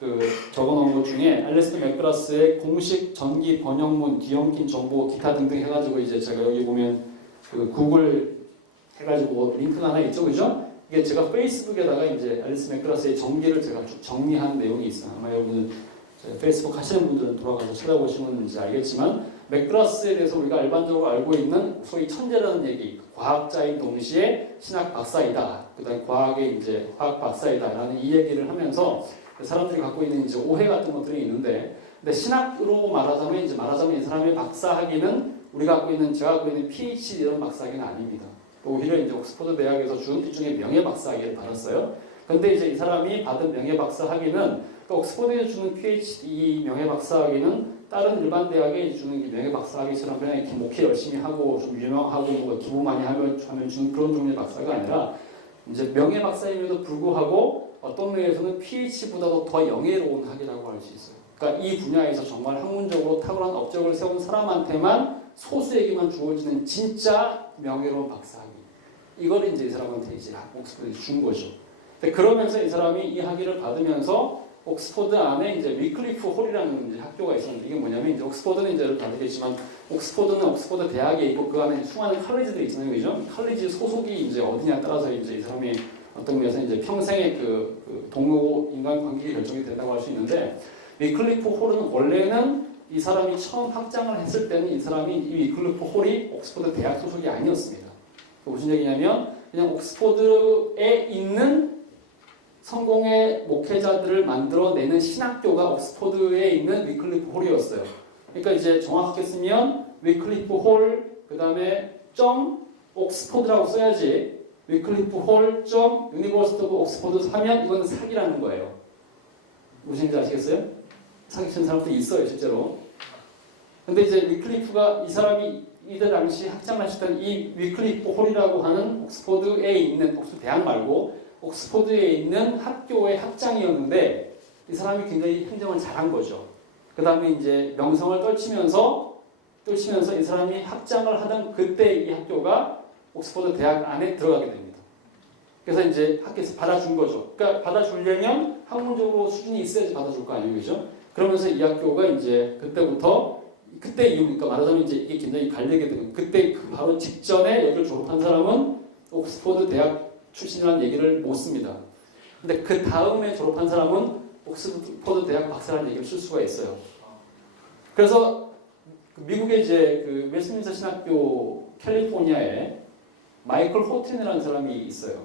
그 적어놓은 것 중에 알래스터 맥그라스의 공식 전기 번역문, 뒤엉킨 정보, 기타 등등 해가지고 이제 제가 여기 보면 그 구글 해가지고 링크가 하나 있죠, 그죠? 이게 제가 페이스북에다가 이제 알래스터 맥그라스의 전기를 제가 쭉 정리한 내용이 있어요. 아마 여러분은 페이스북 하시는 분들은 돌아가서 찾아보시면 이제 알겠지만, 맥그라스에 대해서 우리가 일반적으로 알고 있는 소위 천재라는 얘기, 과학자인 동시에 신학 박사이다, 그다음 과학의 이제 화학 박사이다라는 이 얘기를 하면서 사람들이 갖고 있는 이제 오해 같은 것들이 있는데, 근데 신학으로 말하자면 이 사람의 박사학위는 우리가 갖고 있는 제가 갖고 있는 PhD 이런 박사학위는 아닙니다. 오히려 이제 옥스퍼드 대학에서 준 일종의 명예 박사학위를 받았어요. 근데 이제 이 사람이 받은 명예박사 학위는 또 옥스퍼드에 주는 PhD 명예박사 학위는 다른 일반 대학에 주는 명예박사 학위처럼 그냥 이렇게 목회 열심히 하고 좀 유명하고 뭐 기부 많이 하면 주는 그런 종류의 박사가 아니라 이제 명예박사임에도 불구하고 어떤 면에서는 PhD보다도 더 영예로운 학위라고 할 수 있어요. 그러니까 이 분야에서 정말 학문적으로 탁월한 업적을 세운 사람한테만 소수에게만 주어지는 진짜 명예로운 박사 학위. 이걸 이제 이 사람한테 이제 옥스퍼드에 준 거죠. 근데 그러면서 이 사람이 이 학위를 받으면서 옥스퍼드 안에 이제 위클리프 홀이라는 이제 학교가 있었는데 이게 뭐냐면 이제 옥스퍼드는 이제 여러분 아시겠지만 옥스퍼드는 옥스퍼드 대학에 있고 그 안에 수많은 칼리지들이 있잖아요, 그죠? 칼리지 소속이 이제 어디냐에 따라서 이제 이 사람이 어떤 면에서 이제 평생의 그 동료 인간 관계가 결정이 된다고 할 수 있는데 위클리프 홀은 원래는 이 사람이 처음 확장을 했을 때는 이 사람이 이 위클리프 홀이 옥스퍼드 대학 소속이 아니었습니다. 무슨 얘기냐면 그냥 옥스퍼드에 있는 성공의 목회자들을 만들어내는 신학교가 옥스퍼드에 있는 위클리프 홀이었어요. 그러니까 이제 정확하게 쓰면 위클리프 홀, 그 다음에 옥스퍼드라고 써야지 위클리프 홀 유니버시티 오브 옥스퍼드 하면 이거는 사기라는 거예요. 무슨 얘기인지 아시겠어요? 사기치는 사람도 있어요, 실제로. 근데 이제 위클리프가 이 사람이 이때 당시 학장하실 때는 이 위클리프 홀이라고 하는 옥스퍼드에 있는 옥스퍼드 대학 말고 옥스퍼드에 있는 학교의 학장이었는데 이 사람이 굉장히 행정을 잘한 거죠. 그 다음에 이제 명성을 떨치면서 이 사람이 학장을 하던 그때 이 학교가 옥스퍼드 대학 안에 들어가게 됩니다. 그래서 이제 학교에서 받아준 거죠. 그러니까 받아주려면 학문적으로 수준이 있어야지 받아줄 거 아니에요, 그죠? 그러면서 이 학교가 이제 그때 이후니까 말하자면 이제 이게 굉장히 갈리게 되고 그때 그 바로 직전에 여기를 졸업한 사람은 옥스퍼드 대학 출신이라는 얘기를 못 씁니다. 근데 그 다음에 졸업한 사람은 옥스퍼드 대학 박사라는 얘기를 쓸 수가 있어요. 그래서 미국의 이제 그 웨스트민스터 신학교 캘리포니아에 마이클 호튼이라는 사람이 있어요.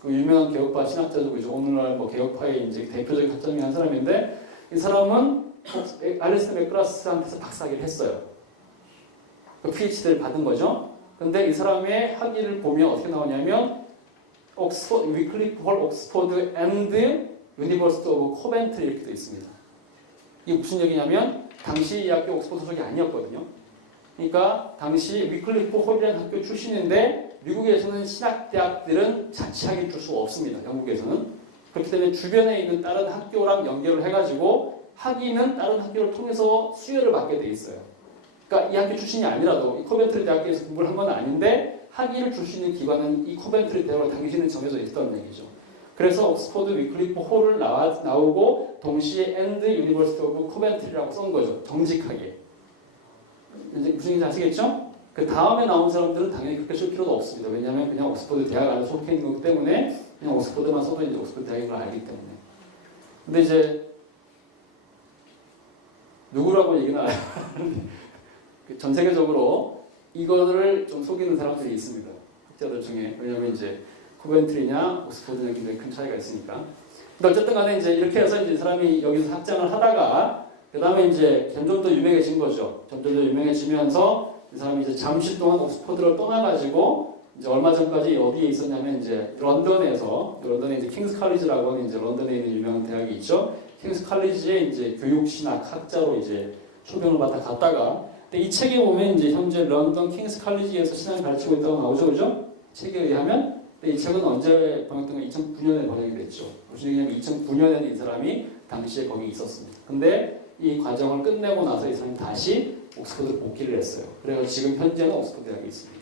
그 유명한 개혁파 신학자죠. 오늘날 뭐 개혁파의 이제 대표적인 학자 중에 한 사람인데 이 사람은 알리스터 맥그라스한테서 박사학위를 했어요. 그 PhD를 받은 거죠. 근데 이 사람의 학위를 보면 어떻게 나오냐면 위클리프 홀 옥스퍼드 앤드 유니버시티 오브 코벤트리 이렇게 되어 있습니다. 이게 무슨 얘기냐면 당시 이 학교 옥스퍼드 소속이 아니었거든요. 그러니까 당시 위클리프 홀이라는 학교 출신인데 미국에서는 신학대학들은 자치학위 줄 수 없습니다. 영국에서는. 그렇기 때문에 주변에 있는 다른 학교랑 연결을 해가지고 학위는 다른 학교를 통해서 수여를 받게 돼 있어요. 그러니까 이 학교 출신이 아니라도 이 코벤트리 대학교에서 공부를 한 건 아닌데 학위를 줄 수 있는 기관은 이 코벤트리 대학으로 당시에는 정해져 있었다는 얘기죠. 그래서 옥스퍼드 위클리프 홀을 나오고 동시에 앤드 유니버시티 오브 코벤트리라고 쓴 거죠. 정직하게. 이제 무슨 얘기인지 아시겠죠? 그 다음에 나온 사람들은 당연히 그렇게 쓸 필요도 없습니다. 왜냐하면 그냥 옥스퍼드 대학 안에 속해 있는 거기 때문에 그냥 옥스퍼드만 써도 이제 옥스퍼드 대학인 걸 알기 때문에. 근데 이제 누구라고 얘기는 안 해요. 전 세계적으로 이거를 좀 속이는 사람들이 있습니다. 학자들 중에. 왜냐하면 이제 코벤트리냐 옥스퍼드냐 굉장히 큰 차이가 있으니까. 근데 어쨌든 간에 이제 이렇게 해서 이제 사람이 여기서 학장을 하다가 그 다음에 이제 점점 더 유명해진 거죠. 점점 더 유명해지면서 이 사람이 이제 잠시 동안 옥스퍼드를 떠나가지고 이제 얼마 전까지 어디에 있었냐면 이제 런던에 이제 킹스 칼리지라고 하는 이제 런던에 있는 유명한 대학이 있죠. 킹스 칼리지에 이제 교육신학 학자로 이제 초빙을 받다 갔다가 근데 이 책에 보면 이제 현재 런던 킹스 칼리지에서 신학을 가르치고 있다고 나오죠, 그죠? 책에 의하면. 근데 이 책은 언제 번역된 거? 2009년에 번역이 됐죠. 무슨 얘기냐면 2009년에는 이 사람이 당시에 거기 있었습니다. 근데 이 과정을 끝내고 나서 이 사람이 다시 옥스퍼드로 복귀를 했어요. 그래서 지금 현재는 옥스퍼드 대학에 있습니다.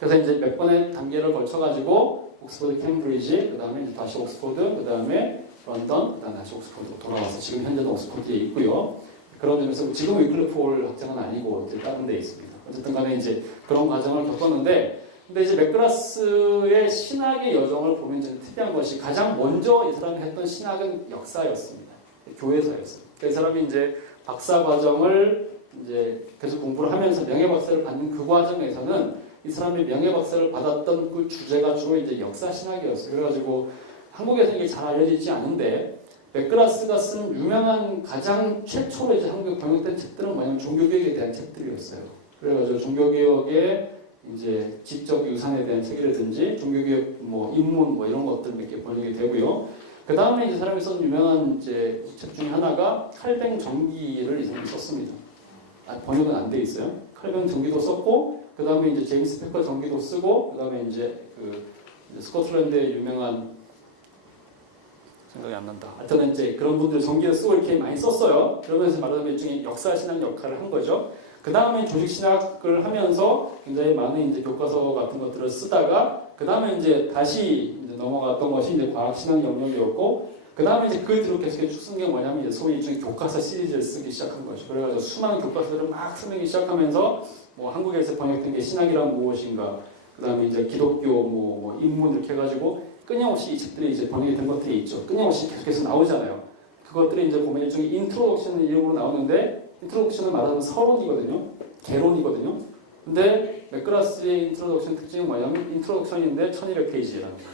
그래서 이제 몇 번의 단계를 거쳐가지고 옥스퍼드 캠브리지, 그 다음에 다시 옥스퍼드, 그 다음에 런던, 그 다음에 다시 옥스퍼드로 돌아와서 지금 현재는 옥스퍼드에 있고요. 그런 점에서 지금 위클리프 홀 학장은 아니고 이제 다른 데 있습니다. 어쨌든 간에 이제 그런 과정을 겪었는데 근데 이제 맥그라스의 신학의 여정을 보면 좀 특이한 것이 가장 먼저 이 사람이 했던 신학은 역사였습니다. 교회사였어요. 그러니까 이 사람이 이제 박사 과정을 이제 계속 공부를 하면서 명예박사를 받는 그 과정에서는 이 사람이 명예박사를 받았던 그 주제가 주로 이제 역사 신학이었어요. 그래가지고 한국에서 이게 잘 알려지지 않은데 맥그라스가 쓴 유명한 가장 최초로 이제 한국에 번역된 책들은 뭐냐면 종교개혁에 대한 책들이었어요. 그래가지고 종교개혁의 이제 지적 유산에 대한 책이라든지 종교개혁 뭐 입문 뭐 이런 것들 몇 개 번역이 되고요. 그 다음에 이제 사람이 쓴 유명한 이제 책 중에 하나가 칼뱅 전기를 이 사람이 썼습니다. 번역은 안 돼 있어요. 칼뱅 전기도 썼고, 그 다음에 이제 제임스 페커 전기도 쓰고, 그 다음에 이제 그 스코틀랜드의 유명한 생각이 안 난다. 하여튼 이제 그런 분들 전기를 쓰고 이렇게 많이 썼어요. 그러면서 말하자면 일종의 역사 신학 역할을 한 거죠. 그 다음에 조직 신학을 하면서 굉장히 많은 이제 교과서 같은 것들을 쓰다가 그 다음에 이제 다시 이제 넘어갔던 것이 이제 과학 신학 영역이었고, 그 다음에 이제 그 뒤로 계속 쭉 쓴 게 뭐냐면 이제 소위 일종의 교과서 시리즈를 쓰기 시작한 거죠. 그래가지고 수많은 교과서들을 막 쓰기 시작하면서 뭐 한국에서 번역된 게 신학이란 무엇인가, 그 다음에 이제 기독교 뭐 입문 이렇게 해가지고 끊임없이 이 책들이 이제 번역이 된 것들이 있죠. 끊임없이 계속해서 나오잖아요. 그것들이 이제 보면 일종의 인트로덕션 이름으로 나오는데, 인트로덕션은 말하자면 서론이거든요. 개론이거든요. 근데 맥그라스의 인트로덕션 특징이 뭐냐면 인트로덕션인데 1200페이지라는 거예요.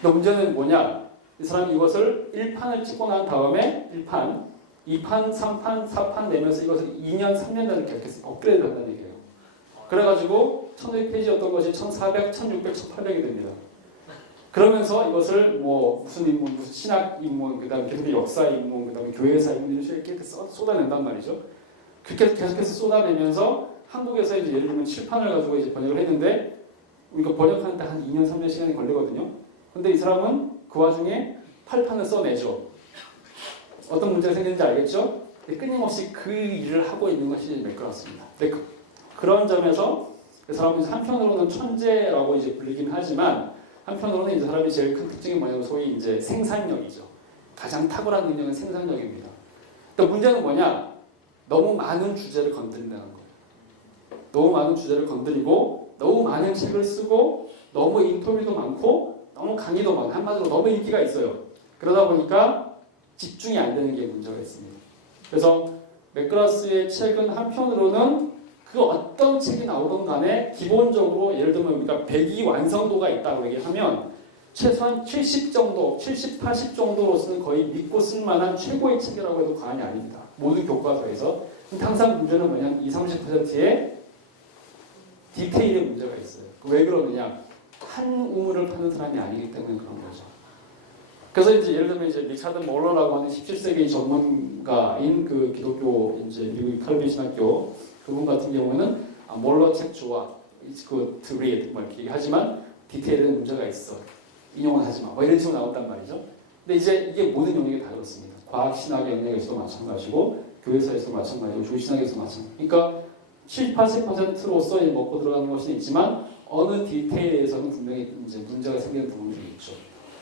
근데 문제는 뭐냐? 이 사람이 이것을 1판을 찍고 난 다음에 1판, 2판, 3판, 4판 내면서 이것을 2년, 3년 단위 계속해서 업그레이드 한다는 얘기예요. 그래가지고 1200페이지였던 것이 1400, 1600, 1800이 됩니다. 그러면서 이것을 뭐 무슨 인문, 무슨 신학 인문, 그 다음에 계속 역사 인문, 그 다음에 교회사 인문 이런 식으로 이렇게 쏟아낸단 말이죠. 그렇게 계속해서 쏟아내면서 한국에서 이제 예를 들면 7판을 가지고 이제 번역을 했는데, 이거 번역하는데 한 2년, 3년 시간이 걸리거든요. 근데 이 사람은 그 와중에 8판을 써내죠. 어떤 문제가 생기는지 알겠죠? 끊임없이 그 일을 하고 있는 것이 맥그라스입니다. 근데 그런 점에서 이 사람은 한편으로는 천재라고 이제 불리긴 하지만, 한편으로는 이 사람이 제일 큰 특징이 뭐냐면 소위 이제 생산력이죠. 가장 탁월한 능력은 생산력입니다. 근데 문제는 뭐냐? 너무 많은 주제를 건드린다는 거예요. 너무 많은 주제를 건드리고 너무 많은 책을 쓰고 너무 인터뷰도 많고 너무 강의도 많고 한마디로 너무 인기가 있어요. 그러다 보니까 집중이 안 되는 게 문제가 있습니다. 그래서 맥그라스의 책은 한편으로는 그 어떤 책이 나오든 간에 기본적으로 예를 들면 우리가 100이 완성도가 있다고 얘기하면 최소한 70 정도, 70, 80 정도로서는 거의 믿고 쓸만한 최고의 책이라고 해도 과언이 아닙니다. 모든 교과서에서. 근데 항상 문제는 뭐냐면 20, 30%의 디테일의 문제가 있어요. 왜 그러느냐? 한 우물을 파는 사람이 아니기 때문에 그런 거죠. 그래서 이제 예를 들면 이제 리차드 몰러라고 하는 17세기 전문가인 그 기독교 이제 미국 칼빈 신학교 그분 같은 경우는 몰러 책 좋아, it's good to read 뭐 이렇게 하지만 디테일은 문제가 있어, 인용은 하지 마, 뭐 이런 식으로 나온단 말이죠. 근데 이제 이게 모든 영역이 다 그렇습니다. 과학 신학의 영역에서도 마찬가지고 교회사에서도 마찬가지고 조신학에서도 마찬가지. 그러니까 70, 80%로서 먹고 들어가는 것은 있지만 어느 디테일에서는 분명히 이제 문제가 생기는 부분들이 있죠.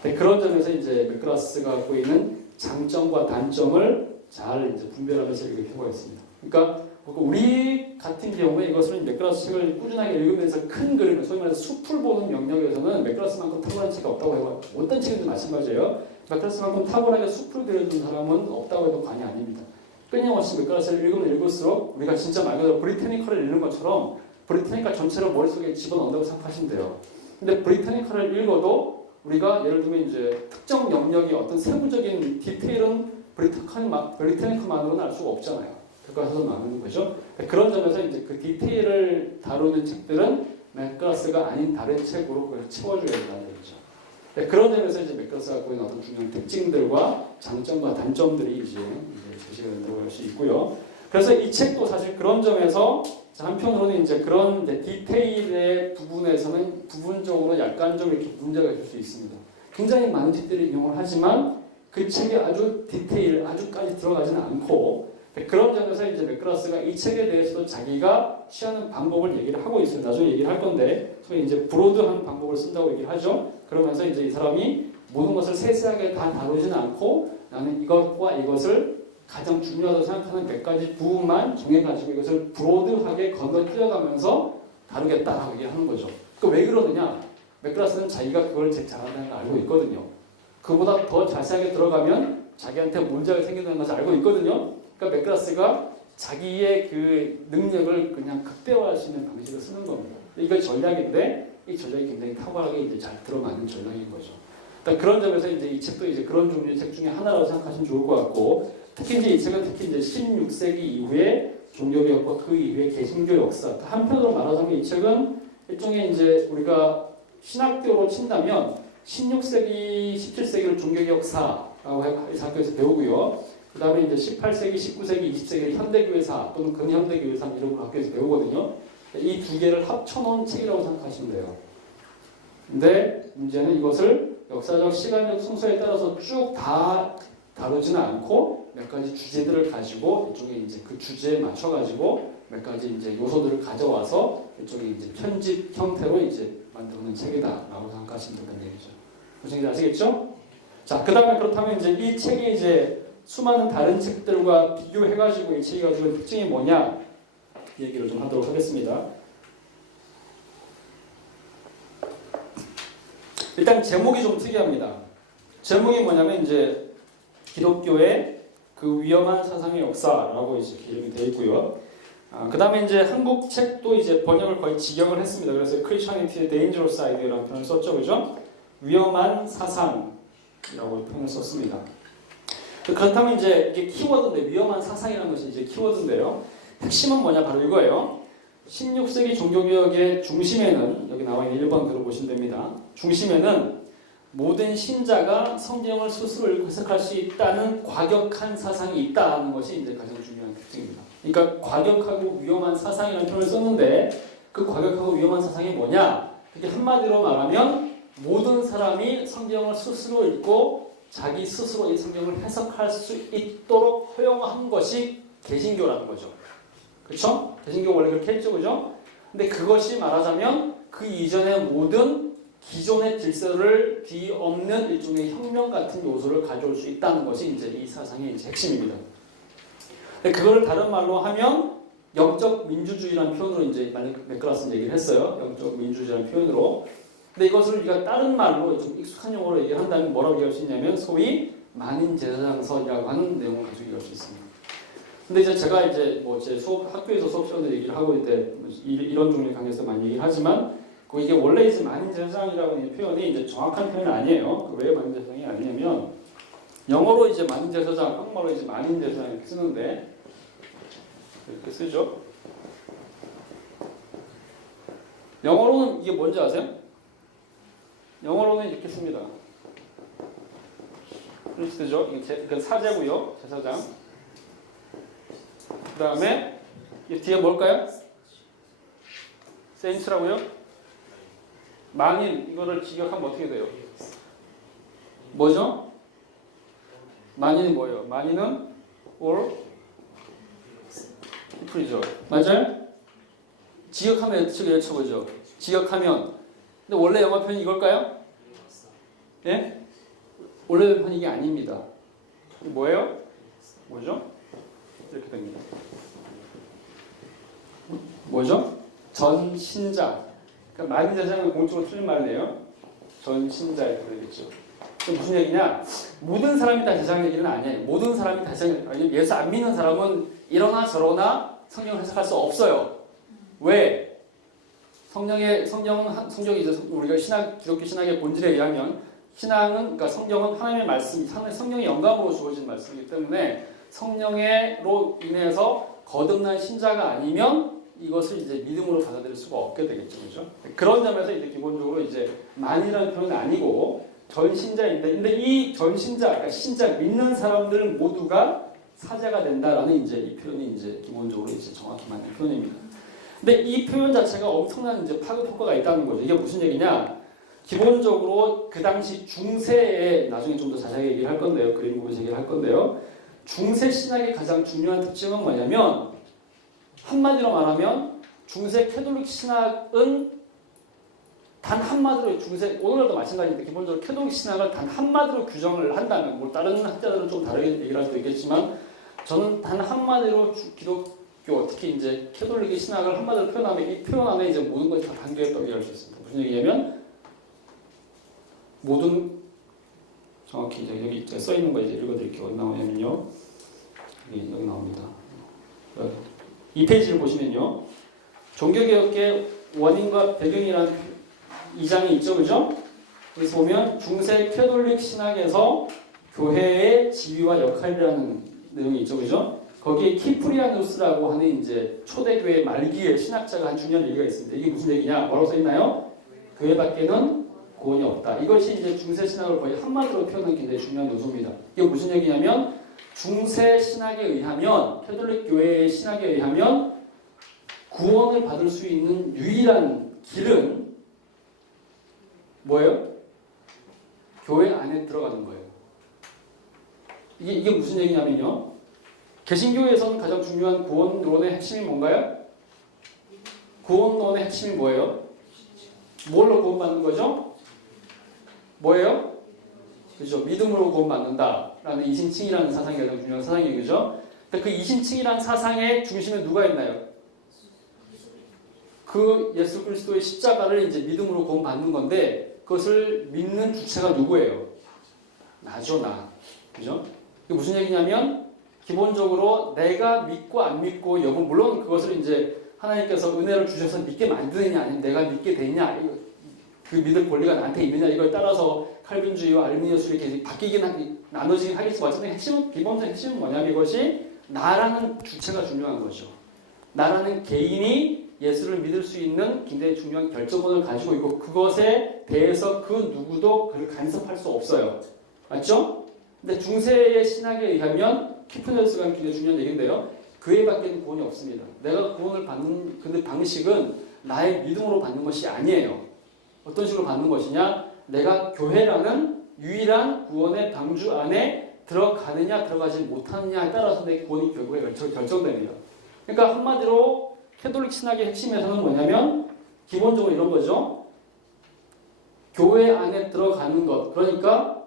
그런 점에서 이제 맥그라스가 갖고 있는 장점과 단점을 잘 이제 분별하면서 읽을 필요가 있습니다. 그러니까 우리 같은 경우에 이것을 맥그라스 책을 꾸준하게 읽으면서 큰 그림, 소위 말해서 숲을 보는 영역에서는 맥그라스만큼 탁월한 책이 없다고 해요. 어떤 책이든 마찬가지예요. 맥그라스만큼 탁월하게 숲을 그려준 사람은 없다고 해도 과언이 아닙니다. 끊임없이 맥그라스를 읽으면 읽을수록 우리가 진짜 말 그대로 브리타니카를 읽는 것처럼 브리타니카 전체를 머릿속에 집어넣는다고 생각하시면 돼요. 근데 브리타니카를 읽어도 우리가 예를 들면 이제 특정 영역의 어떤 세부적인 디테일은 브리타니카만으로는 알 수가 없잖아요. 교과서도 많은 거죠. 그런 점에서 이제 그 디테일을 다루는 책들은 맥그라스가 아닌 다른 책으로 그걸 채워줘야 된다는 거죠. 그런 점에서 이제 맥그라스가 갖고 있는 어떤 중요한 특징들과 장점과 단점들이 이제 제시가 된다고 할 수 있고요. 그래서 이 책도 사실 그런 점에서 한편으로는 이제 그런 디테일의 부분에서는 부분적으로 약간 좀 이렇게 문제가 있을 수 있습니다. 굉장히 많은 책들을 인용을 하지만 그 책이 아주 디테일, 아주까지 들어가지는 않고 그런 점에서 이제 맥그라스가 이 책에 대해서도 자기가 취하는 방법을 얘기를 하고 있어요. 나중에 얘기를 할 건데, 소위 이제 브로드한 방법을 쓴다고 얘기를 하죠. 그러면서 이제 이 사람이 모든 것을 세세하게 다 다루지는 않고 나는 이것과 이것을 가장 중요하다고 생각하는 몇 가지 부분만 정해가지고 이것을 브로드하게 건너뛰어가면서 다루겠다라고 얘기하는 거죠. 왜 그러느냐? 맥그라스는 자기가 그걸 제일 잘한다는 걸 알고 있거든요. 그보다 더 자세하게 들어가면 자기한테 문제가 생긴다는 것을 알고 있거든요. 그러니까 맥그라스가 자기의 그 능력을 그냥 극대화할 수 있는 방식을 쓰는 겁니다. 이거 전략인데 이 전략이 굉장히 탁월하게 이제 잘 들어맞는 전략인 거죠. 그러니까 그런 점에서 이제 이 책도 이제 그런 종류의 책 중에 하나라고 생각하시면 좋을 것 같고, 특히 이제 이 책은 특히 이제 16세기 이후에 종교개혁과 그 이후의 개신교 역사. 한편으로 말하자면 이 책은 일종의 이제 우리가 신학교로 친다면 16세기, 17세기를 종교개혁사라고 학교에서 배우고요. 그 다음에 이제 18세기, 19세기, 20세기를 현대교회사 또는 근현대교회사 이런 걸 학교에서 배우거든요. 이 두 개를 합쳐놓은 책이라고 생각하시면 돼요. 근데 문제는 이것을 역사적, 시간적 순서에 따라서 쭉 다 다루지는 않고 몇 가지 주제들을 가지고 이쪽에 이제 그 주제에 맞춰가지고 몇 가지 이제 요소들을 가져와서 이쪽에 이제 편집 형태로 이제 만드는 책이다라고 생각하시면 된다는 얘기죠. 무슨 얘기인지 아시겠죠? 자, 그 다음에 그렇다면 이제 이 책이 이제 수많은 다른 책들과 비교해가지고 이 책이 가지고 있는 특징이 뭐냐 얘기를 좀 하도록 하겠습니다. 일단 제목이 좀 특이합니다. 제목이 뭐냐면 이제 기독교의 그 위험한 사상의 역사라고 이제 이름이 되어 있고요. 그 다음에 이제 한국 책도 이제 번역을 거의 직역을 했습니다. 그래서 Christianity의 Dangerous Idea라는 표현을 썼죠, 그죠? 위험한 사상이라고 표현을 썼습니다. 그렇다면 이제 이게 키워드인데 위험한 사상이라는 것이 이제 키워드인데요. 핵심은 뭐냐 바로 이거예요. 16세기 종교개혁의 중심에는 여기 나와 있는 1번 들어보시면 됩니다. 중심에는 모든 신자가 성경을 스스로 읽고 해석할 수 있다는 과격한 사상이 있다는 것이 이제 가장 중요한 특징입니다. 그러니까 과격하고 위험한 사상이라는 표현을 썼는데 그 과격하고 위험한 사상이 뭐냐? 이게 한마디로 말하면 모든 사람이 성경을 스스로 읽고 자기 스스로 이 성경을 해석할 수 있도록 허용한 것이 개신교라는 거죠. 그렇죠? 개신교 원래 그렇게 했죠, 그죠? 근데 그것이 말하자면 그 이전의 모든 기존의 질서를 뒤엎는 일종의 혁명 같은 요소를 가져올 수 있다는 것이 이제 이 사상의 이제 핵심입니다. 근데 그걸 다른 말로 하면 영적 민주주의라는 표현으로 이제 맥클라슨 얘기를 했어요. 영적 민주주의라는 표현으로. 근데 이것을 우리가 다른 말로 좀 익숙한 용어로 얘기를 한다면 뭐라고 얘기할 수 있냐면 소위 만인제사장서라고 하는 내용을 가지고 얘기할 수 있습니다. 근데 이제 제가 이제 뭐 제 학교에서 수업 시간에 얘기를 하고 있을 때 이런 종류의 강의에서 많이 얘기를 하지만 이게 원래 이제 만인제사장이라고 하는 표현이 이제 정확한 표현은 아니에요. 왜 만인제사장이 아니냐면 영어로 이제 만인제사장, 한국말로 이제 만인제사장 이렇게 쓰는데 이렇게 쓰죠. 영어로는 이게 뭔지 아세요? 영어로는 이렇게 씁니다. 프리스트죠. 이게 사제고요. 제사장. 그 다음에 이 뒤에 뭘까요? 세인트라고요? 만인 이거를 직역하면 어떻게 돼요? 뭐죠? 만인이 뭐예요? 만인은 all people이죠. 맞아요? 직역하면 어떻게 외쳐보죠? 직역하면. 근데 원래 영어 표현이 이걸까요? 예? 원래 표현이 이게 아닙니다. 이게 뭐예요? 뭐죠? 이렇게 됩니다. 뭐죠? 전신자. 그러니까 만인제사장은 공식적으로 틀린 말이에요. 전신자 이렇게 되겠죠. 무슨 얘기냐? 모든 사람이 다 제사장 얘기는 아니에요. 모든 사람이 다 제사장. 예수 안 믿는 사람은 이러나 저러나 성경을 해석할 수 없어요. 왜? 성경이 이제 우리가 기독교 신학의 본질에 의하면 신앙은 그러니까 성경은 하나님의 말씀, 성령의 영감으로 주어진 말씀이기 때문에 성령으로 인해서 거듭난 신자가 아니면 이것을 이제 믿음으로 받아들일 수가 없게 되겠죠, 그렇죠? 그런 점에서 이제 기본적으로 이제 만이라는 표현은 아니고 전신자인데, 근데 이 전신자, 그러니까 신자 믿는 사람들 모두가 사제가 된다라는 이제 이 표현이 이제 기본적으로 이제 정확히 맞는 표현입니다. 근데 이 표현 자체가 엄청난 이제 파급 효과가 있다는 거죠. 이게 무슨 얘기냐? 기본적으로 그 당시 중세에 나중에 좀 더 자세하게 얘기를 할 건데요. 그림 보면서 얘기를 할 건데요. 중세 신학의 가장 중요한 특징은 뭐냐면 한마디로 말하면 중세 캐톨릭 신학은 단 한마디로 오늘도 마찬가지인데 기본적으로 캐톨릭 신학을 단 한마디로 규정을 한다면 뭐 다른 학자들은 좀 다르게 얘기를 할 수도 있겠지만 저는 단 한마디로 기독교 특히 이제 캐톨릭의 신학을 한마디로 표현하면 이 표현 안에 이제 모든 것이 다 담겨 있다고 얘기할 수 있습니다. 무슨 얘기냐면 모든 정확히 이제 여기 써 있는 거 이제 읽어드릴게요. 어디 나오냐면요. 여기 나옵니다. 2페이지를 보시면요. 종교개혁의 원인과 배경이라는 2장이 있죠. 그죠? 여기서 보면 중세 캐톨릭 신학에서 교회의 지위와 역할이라는 내용이 있죠. 그죠? 거기에 키프리아누스라고 하는 이제 초대교회 말기의 신학자가 한 중요한 얘기가 있습니다. 이게 무슨 얘기냐? 뭐라고 써 있나요? 교회 밖에는 구원이 없다. 이것이 이제 중세 신학을 거의 한마디로 표현하는 굉장히 중요한 요소입니다. 이게 무슨 얘기냐면 중세 신학에 의하면 캐톨릭 교회의 신학에 의하면 구원을 받을 수 있는 유일한 길은 뭐예요? 교회 안에 들어가는 거예요. 이게 무슨 얘기냐면요. 개신교에서는 가장 중요한 구원론의 핵심이 뭔가요? 구원론의 핵심이 뭐예요? 뭘로 구원받는 거죠? 뭐예요? 그죠? 믿음으로 구원받는다라는 이신칭이라는 사상이 가장 중요한 사상이에요. 그죠? 근데 그 이신칭이라는 사상의 중심에 누가 있나요? 그 예수 그리스도의 십자가를 이제 믿음으로 구원받는 건데 그것을 믿는 주체가 누구예요? 나죠, 나. 그죠? 그게 무슨 얘기냐면 기본적으로 내가 믿고 안 믿고 여부 물론 그것을 이제 하나님께서 은혜를 주셔서 믿게 만드느냐 아니면 내가 믿게 되냐 그 믿을 권리가 나한테 있느냐 이거에 따라서 칼빈주의와 알미니어스 이렇게 바뀌긴 나눠지긴 하겠지만 어쨌든 핵심은 기본적인 핵심은 뭐냐면 이것이 나라는 주체가 중요한 거죠. 나라는 개인이 예수를 믿을 수 있는 굉장히 중요한 결정권을 가지고 있고 그것에 대해서 그 누구도 그를 간섭할 수 없어요. 맞죠? 근데 중세의 신학에 의하면 키프네스가 굉장히 중요한 얘기인데요. 교회 밖에는 구원이 없습니다. 내가 구원을 받는 그 방식은 나의 믿음으로 받는 것이 아니에요. 어떤 식으로 받는 것이냐? 내가 교회라는 유일한 구원의 방주 안에 들어가느냐 들어가지 못하느냐에 따라서 내 구원이 결국에 결정됩니다. 그러니까 한마디로 캐톨릭 신학의 핵심에서는 뭐냐면 기본적으로 이런 거죠. 교회 안에 들어가는 것. 그러니까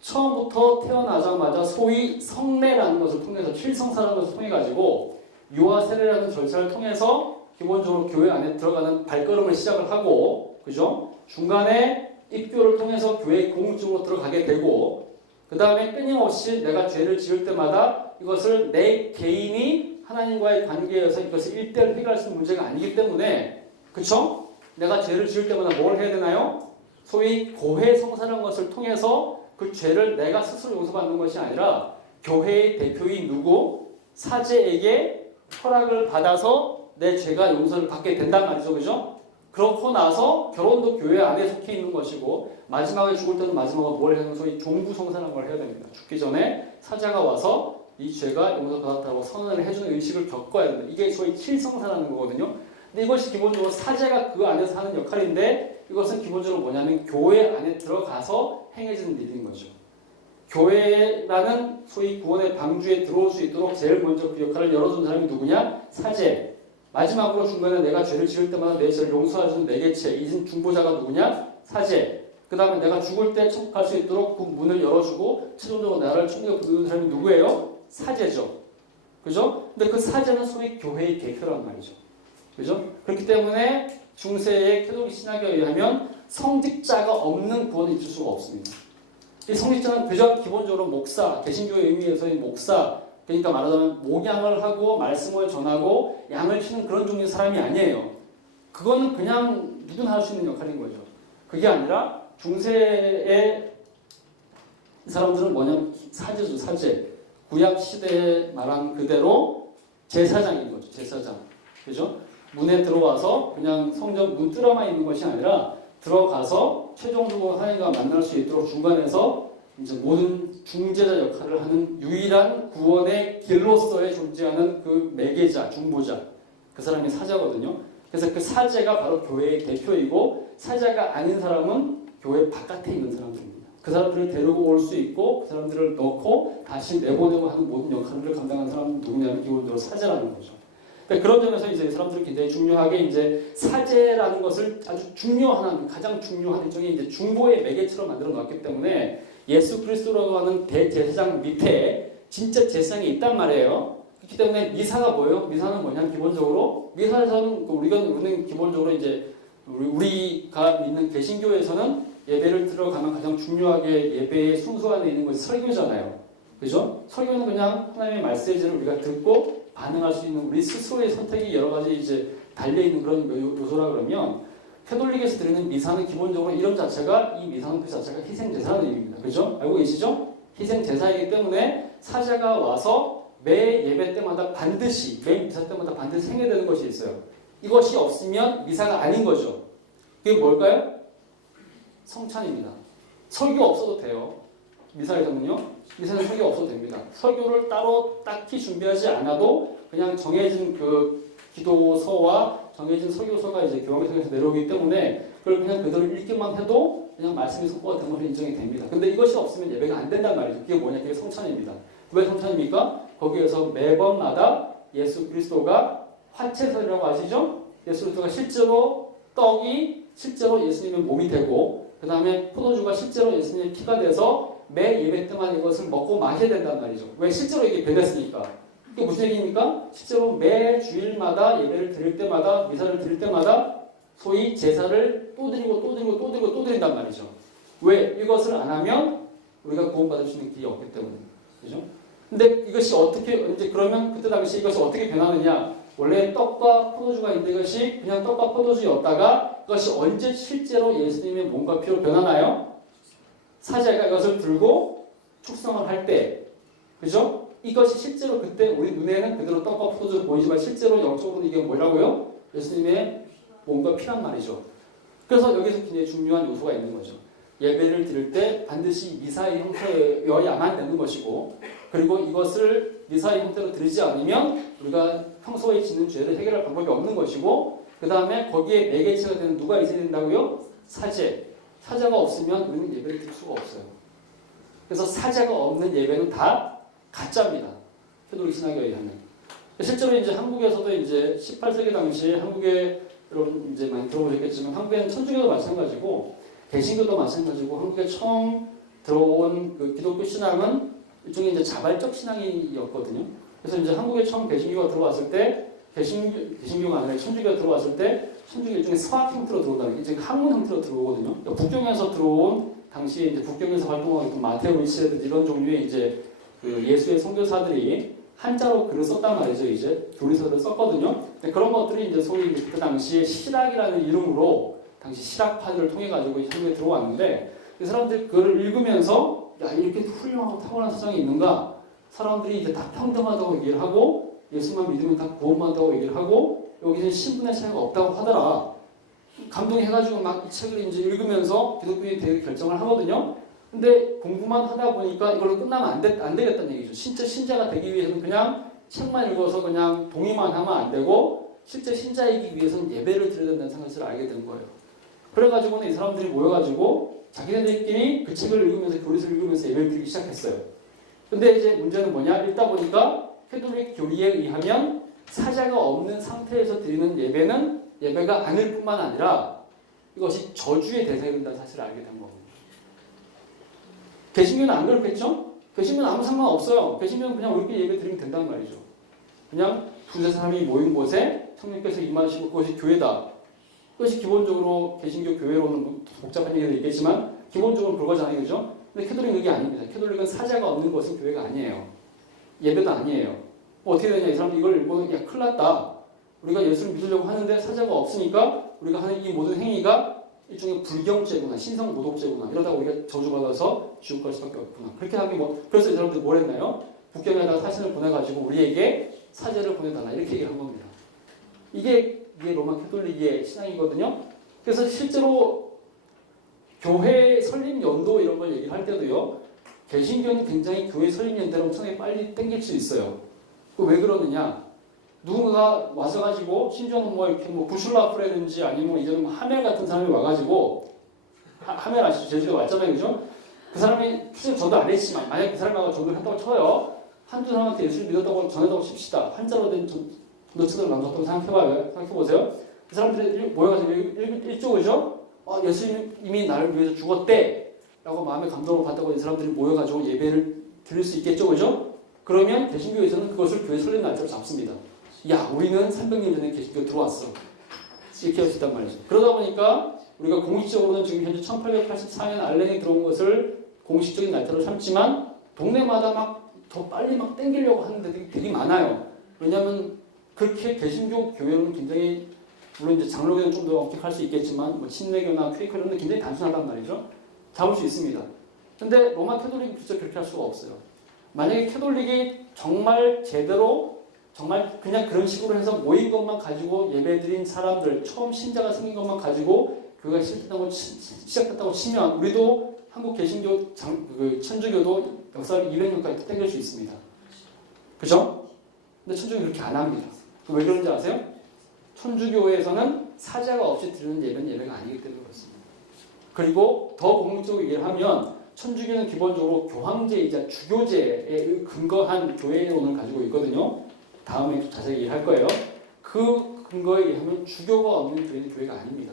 처음부터 태어나자마자 소위 성례라는 것을 통해서 칠성사라는 것을 통해 가지고 유아 세례라는 절차를 통해서 기본적으로 교회 안에 들어가는 발걸음을 시작을 하고 그죠? 중간에 입교를 통해서 교회 공적으로 들어가게 되고 그 다음에 끊임없이 내가 죄를 지을 때마다 이것을 내 개인이 하나님과의 관계에서 이것을 일대를 해결할 수 있는 문제가 아니기 때문에 그쵸? 내가 죄를 지을 때마다 뭘 해야 되나요? 소위 고해 성사라는 것을 통해서 그 죄를 내가 스스로 용서받는 것이 아니라 교회의 대표인 누구? 사제에게 허락을 받아서 내 죄가 용서를 받게 된단 말이죠. 그죠? 그렇고 나서 결혼도 교회 안에 속해 있는 것이고 마지막에 죽을 때는 마지막에 뭘 해야 되는 소위 종부성사라는 걸 해야 됩니다. 죽기 전에 사자가 와서 이 죄가 용서받았다고 선언을 해주는 의식을 겪어야 된다. 이게 소위 칠성사라는 거거든요. 근데 이것이 기본적으로 사제가 그 안에서 하는 역할인데 이것은 기본적으로 뭐냐면 교회 안에 들어가서 행해지는 일인 거죠. 교회라는 소위 구원의 방주에 들어올 수 있도록 제일 먼저 그 역할을 열어준 사람이 누구냐? 사제. 마지막으로 중간에 내가 죄를 지을 때마다 내 죄를 용서해주는 내개체. 이진 중보자가 누구냐? 사제. 그 다음에 내가 죽을 때 천국 갈 수 있도록 그 문을 열어주고 최종적으로 나를 천국에 부르는 사람이 누구예요? 사제죠. 그죠? 근데 그 사제는 소위 교회의 대표란 말이죠. 그죠? 그렇기 때문에 중세의 캐톨릭 신학에 의하면 성직자가 없는 구원이 있을 수가 없습니다. 이 성직자는 그저 기본적으로 목사, 개신교의 의미에서의 목사, 그러니까 말하자면 목양을 하고 말씀을 전하고 양을 치는 그런 종류의 사람이 아니에요. 그거는 그냥 누구나 할 수 있는 역할인 거죠. 그게 아니라 중세의 사람들은 뭐냐면 사제죠, 사제. 구약 시대에 말한 그대로 제사장인 거죠, 제사장. 그죠? 문에 들어와서 그냥 성전 문 뜰어만 있는 것이 아니라 들어가서 최종적으로 하나님과 만날 수 있도록 중간에서 이제 모든 중재자 역할을 하는 유일한 구원의 길로서의 존재하는 그 매개자, 중보자. 그 사람이 사자거든요. 그래서 그 사제가 바로 교회의 대표이고 사자가 아닌 사람은 교회 바깥에 있는 사람들입니다. 그 사람들을 데리고 올 수 있고 그 사람들을 넣고 다시 내보내고 하는 모든 역할을 감당하는 사람은 누구냐면 기본적으로 사제라는 거죠. 그런 점에서 이제 사람들이 굉장히 중요하게 이제 사제라는 것을 아주 중요한 가장 중요한 일종의 이제 중보의 매개체로 만들어 놨기 때문에 예수 그리스도라고 하는 대제사장 밑에 진짜 제사장이 있단 말이에요. 그렇기 때문에 미사가 뭐예요? 미사는 뭐냐면 기본적으로 미사에서는 우리는 기본적으로 이제 우리가 믿는 개신교에서는 예배를 들어가면 가장 중요하게 예배의 순서 안에 있는 것이 설교잖아요. 그죠? 설교는 그냥 하나님의 메시지를 우리가 듣고 반응할 수 있는 우리 스스로의 선택이 여러 가지 이제 달려있는 그런 요소라 그러면 캐톨릭에서 드리는 미사는 기본적으로 이름 자체가 이 미사는 그 자체가 희생제사라는 의미입니다. 그죠? 알고 계시죠? 희생제사이기 때문에 사제가 와서 매 예배 때마다 반드시, 매 미사 때마다 반드시 행해야 되는 것이 있어요. 이것이 없으면 미사가 아닌 거죠. 그게 뭘까요? 성찬입니다. 설교 없어도 돼요. 미사에서는요. 미사는 설교 없어도 됩니다. 설교를 따로 딱히 준비하지 않아도 그냥 정해진 그 기도서와 정해진 설교서가 이제 교황청에서 내려오기 때문에 그걸 그냥 그대로 읽기만 해도 그냥 말씀이 선포가 된 것으로 인정이 됩니다. 근데 이것이 없으면 예배가 안 된단 말이죠. 그게 뭐냐? 그게 성찬입니다. 왜 성찬입니까? 거기에서 매번마다 예수 그리스도가 화채설이라고 아시죠? 예수 그리스도가 실제로 떡이 실제로 예수님의 몸이 되고 그 다음에 포도주가 실제로 예수님의 피가 돼서 매 예배 때마다 이것을 먹고 마셔야 된단 말이죠. 왜? 실제로 이게 변했으니까. 이게 무슨 얘기입니까? 실제로 매 주일마다 예배를 드릴 때마다 미사를 드릴 때마다 소위 제사를 또 드리고 또 드리고 또 드리고 또 드린단 말이죠. 왜? 이것을 안 하면 우리가 구원받을 수 있는 길이 없기 때문에. 그죠? 근데 이것이 어떻게, 이제 그러면 그때 당시 이것이 어떻게 변하느냐? 원래 떡과 포도주가 있는데 이것이 그냥 떡과 포도주였다가 이것이 언제 실제로 예수님의 몸과 피로 변하나요? 사제가 이것을 들고 축성을 할 때. 그죠? 이것이 실제로 그때 우리 눈에는 그대로 떡과 포도주를 보이지만 실제로 영적으로는 이게 뭐라고요? 예수님의 몸과 피란 말이죠. 그래서 여기서 굉장히 중요한 요소가 있는 거죠. 예배를 드릴 때 반드시 미사의 형태여야만 되는 것이고 그리고 이것을 미사의 형태로 드리지 않으면 우리가 평소에 짓는 죄를 해결할 방법이 없는 것이고 그 다음에 거기에 매개체가 되는 누가 있어야 된다고요? 사제. 사제가 없으면 우리는 예배를 드릴 수가 없어요. 그래서 사제가 없는 예배는 다 가짜입니다. 캐톨릭 신학에 의하면. 실제로 이제 한국에서도 이제 18세기 당시에 한국에 여러분 이제 많이 들어보셨겠지만 한국에는 천주교도 마찬가지고 개신교도 마찬가지고 한국에 처음 들어온 그 기독교 신앙은 일종의 이제 자발적 신앙이었거든요. 그래서 이제 한국에 처음 개신교가 들어왔을 때 개신교가 아니라 천주교가 들어왔을 때 천주교 일종의 서학 형태로 들어온다는 게 이제 학문 형태로 들어오거든요. 그러니까 북경에서 들어온 당시에 이제 북경에서 활동하고 있던 마테오 리치라든지 이런 종류의 이제 그 예수의 선교사들이 한자로 글을 썼단 말이죠. 이제 교리서를 썼거든요. 그런 것들이 이제 소위 그 당시에 실학이라는 이름으로 당시 실학파들을 통해 가지고 한국에 들어왔는데 이 사람들이 그걸 읽으면서 야 이렇게 훌륭하고 탁월한 세상이 있는가? 사람들이 이제 다 평등하다고 얘기를 하고 예수만 믿으면 다 구원받는다고 얘기를 하고 여기는 신분의 차이가 없다고 하더라. 감동해가지고 막 이 책을 이제 읽으면서 기독교에 대해 결정을 하거든요. 근데 공부만 하다 보니까 이걸로 끝나면 안 되겠다는 얘기죠. 진짜 신자가 되기 위해서는 그냥 책만 읽어서 그냥 동의만 하면 안 되고 실제 신자이기 위해서는 예배를 드려야 된다는 사실을 알게 된 거예요. 그래가지고는 이 사람들이 모여가지고 자기네들끼리 그 책을 읽으면서 교리서를 읽으면서 예배를 드리기 시작했어요. 근데 이제 문제는 뭐냐? 읽다 보니까 캐톨릭 교리에 의하면 사자가 없는 상태에서 드리는 예배는 예배가 아닐 뿐만 아니라 이것이 저주의 대상이 된다는 사실을 알게 된 겁니다. 개신교는 안 그렇겠죠? 개신교는 아무 상관없어요. 개신교는 그냥 우리끼리 예배 드리면 된다는 말이죠. 그냥 두세 사람이 모인 곳에 성령께서 임하시고 그것이 교회다. 그것이 기본적으로 개신교 교회로는 복잡한 얘기도 있겠지만 기본적으로 그거잖아요. 그죠? 근데 캐톨릭은 그게 아닙니다. 캐톨릭은 사자가 없는 것은 교회가 아니에요. 예배도 아니에요. 어떻게 되냐? 이 사람들 이걸 읽고 야 큰일 났다. 우리가 예수를 믿으려고 하는데 사자가 없으니까 우리가 하는 이 모든 행위가 일종의 불경죄구나, 신성모독죄구나. 이러다가 우리가 저주받아서 지옥 갈 수밖에 없구나. 그렇게 하기 그래서 이 사람들이 뭘 했나요? 북경에다가 사신을 보내가지고 우리에게 사제를 보내달라. 이렇게 얘기를 한 겁니다. 이게 로마 캐톨릭의 신앙이거든요. 그래서 실제로 교회 설립 연도 이런 걸 얘기할 때도요. 개신교는 굉장히 교회 설립 연대로 엄청나게 빨리 땡길 수 있어요. 왜 그러느냐? 누군가가 와서가지고 심지어는 뭐 이렇게 뭐 구슐라프라든지 아니면 이제는 하멜 같은 사람이 와가지고 하멜 아시죠? 제주도 왔잖아요, 그죠? 그 사람이 실제 저도 안 했지만 만약 그 사람하고 전도를 했다고 쳐요. 한두 사람한테 예수를 믿었다고 전했다고 칩시다. 한자로 된 전도책을 남겼다고 생각해보세요. 그 사람들이 모여가지고 일쪽이죠? 예수님이 나를 위해서 죽었대 라고 마음의 감동을 받다고 이 사람들이 모여가지고 예배를 드릴 수 있겠죠, 그죠? 그러면 개신교에서는 그것을 교회 설립 날짜로 잡습니다. 야, 우리는 300년 전에 개신교 들어왔어. 이렇게 할 수 있단 말이죠. 그러다 보니까 우리가 공식적으로는 지금 현재 1884년 알렌이 들어온 것을 공식적인 날짜로 삼지만 동네마다 막 더 빨리 막 땡기려고 하는 데들이 되게 많아요. 왜냐하면 그렇게 개신교 교회는 굉장히 물론 이제 장로교는 좀 더 엄격할 수 있겠지만 뭐 친례교나 퀘이커 이런 데 굉장히 단순하단 말이죠. 잡을 수 있습니다. 근데 로마 캐톨릭은 진짜 그렇게 할 수가 없어요. 만약에 캐톨릭이 정말 제대로 정말 그냥 그런 식으로 해서 모인 것만 가지고 예배드린 사람들, 처음 신자가 생긴 것만 가지고 교회가 시작됐다고 치면 우리도 한국 개신교, 천주교도 역사를 200년까지 당길 수 있습니다. 그죠? 근데 천주교는 그렇게 안 합니다. 왜 그런지 아세요? 천주교에서는 사제가 없이 드리는 예배는 예배가 아니기 때문에 그렇습니다. 그리고 더 공적으로 얘기를 하면 천주교는 기본적으로 교황제이자 주교제에 근거한 교회론을 가지고 있거든요. 다음에 자세히 얘기할 거예요. 그 근거에 의하면 주교가 없는 교회는 교회가 아닙니다.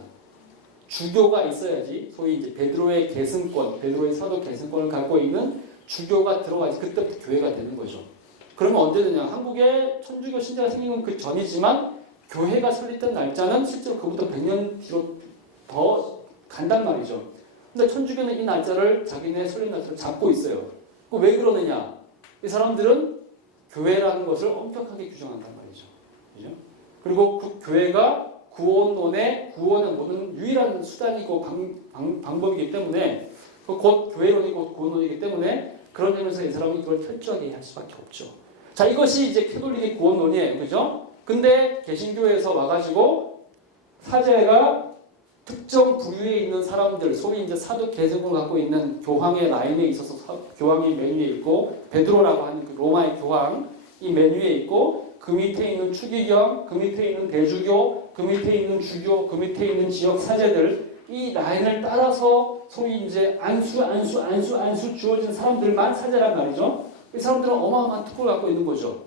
주교가 있어야지 소위 이제 베드로의 계승권, 베드로의 사도 계승권을 갖고 있는 주교가 들어가야지 그때부터 교회가 되는 거죠. 그러면 언제 되냐? 한국에 천주교 신자가 생긴 건 그 전이지만 교회가 설립된 날짜는 실제로 그보다 100년 뒤로 더 간단 말이죠. 근데 천주교는 이 날짜를 자기네 설립 날짜를 잡고 있어요. 왜 그러느냐? 이 사람들은 교회라는 것을 엄격하게 규정한단 말이죠. 그죠? 그리고 그 교회가 구원의 모든 유일한 수단이고 방법이기 때문에 곧 교회론이 곧 구원론이기 때문에 그런 점에서 이 사람은 이걸 철저하게 할 수밖에 없죠. 자, 이것이 이제 캐톨릭의 구원론이에요. 그죠? 근데 개신교에서 와가지고 사제가 특정 부류에 있는 사람들, 소위 이제 사도 계승을 갖고 있는 교황의 라인에 있어서 교황이 맨 위에 있고 베드로라고 하는 그 로마의 교황 이 맨 위에 있고 그 밑에 있는 추기경, 그 밑에 있는 대주교, 그 밑에 있는 주교, 그 밑에 있는 지역 사제들 이 라인을 따라서 소위 이제 안수 주어진 사람들만 사제란 말이죠. 이 사람들은 어마어마한 특권을 갖고 있는 거죠.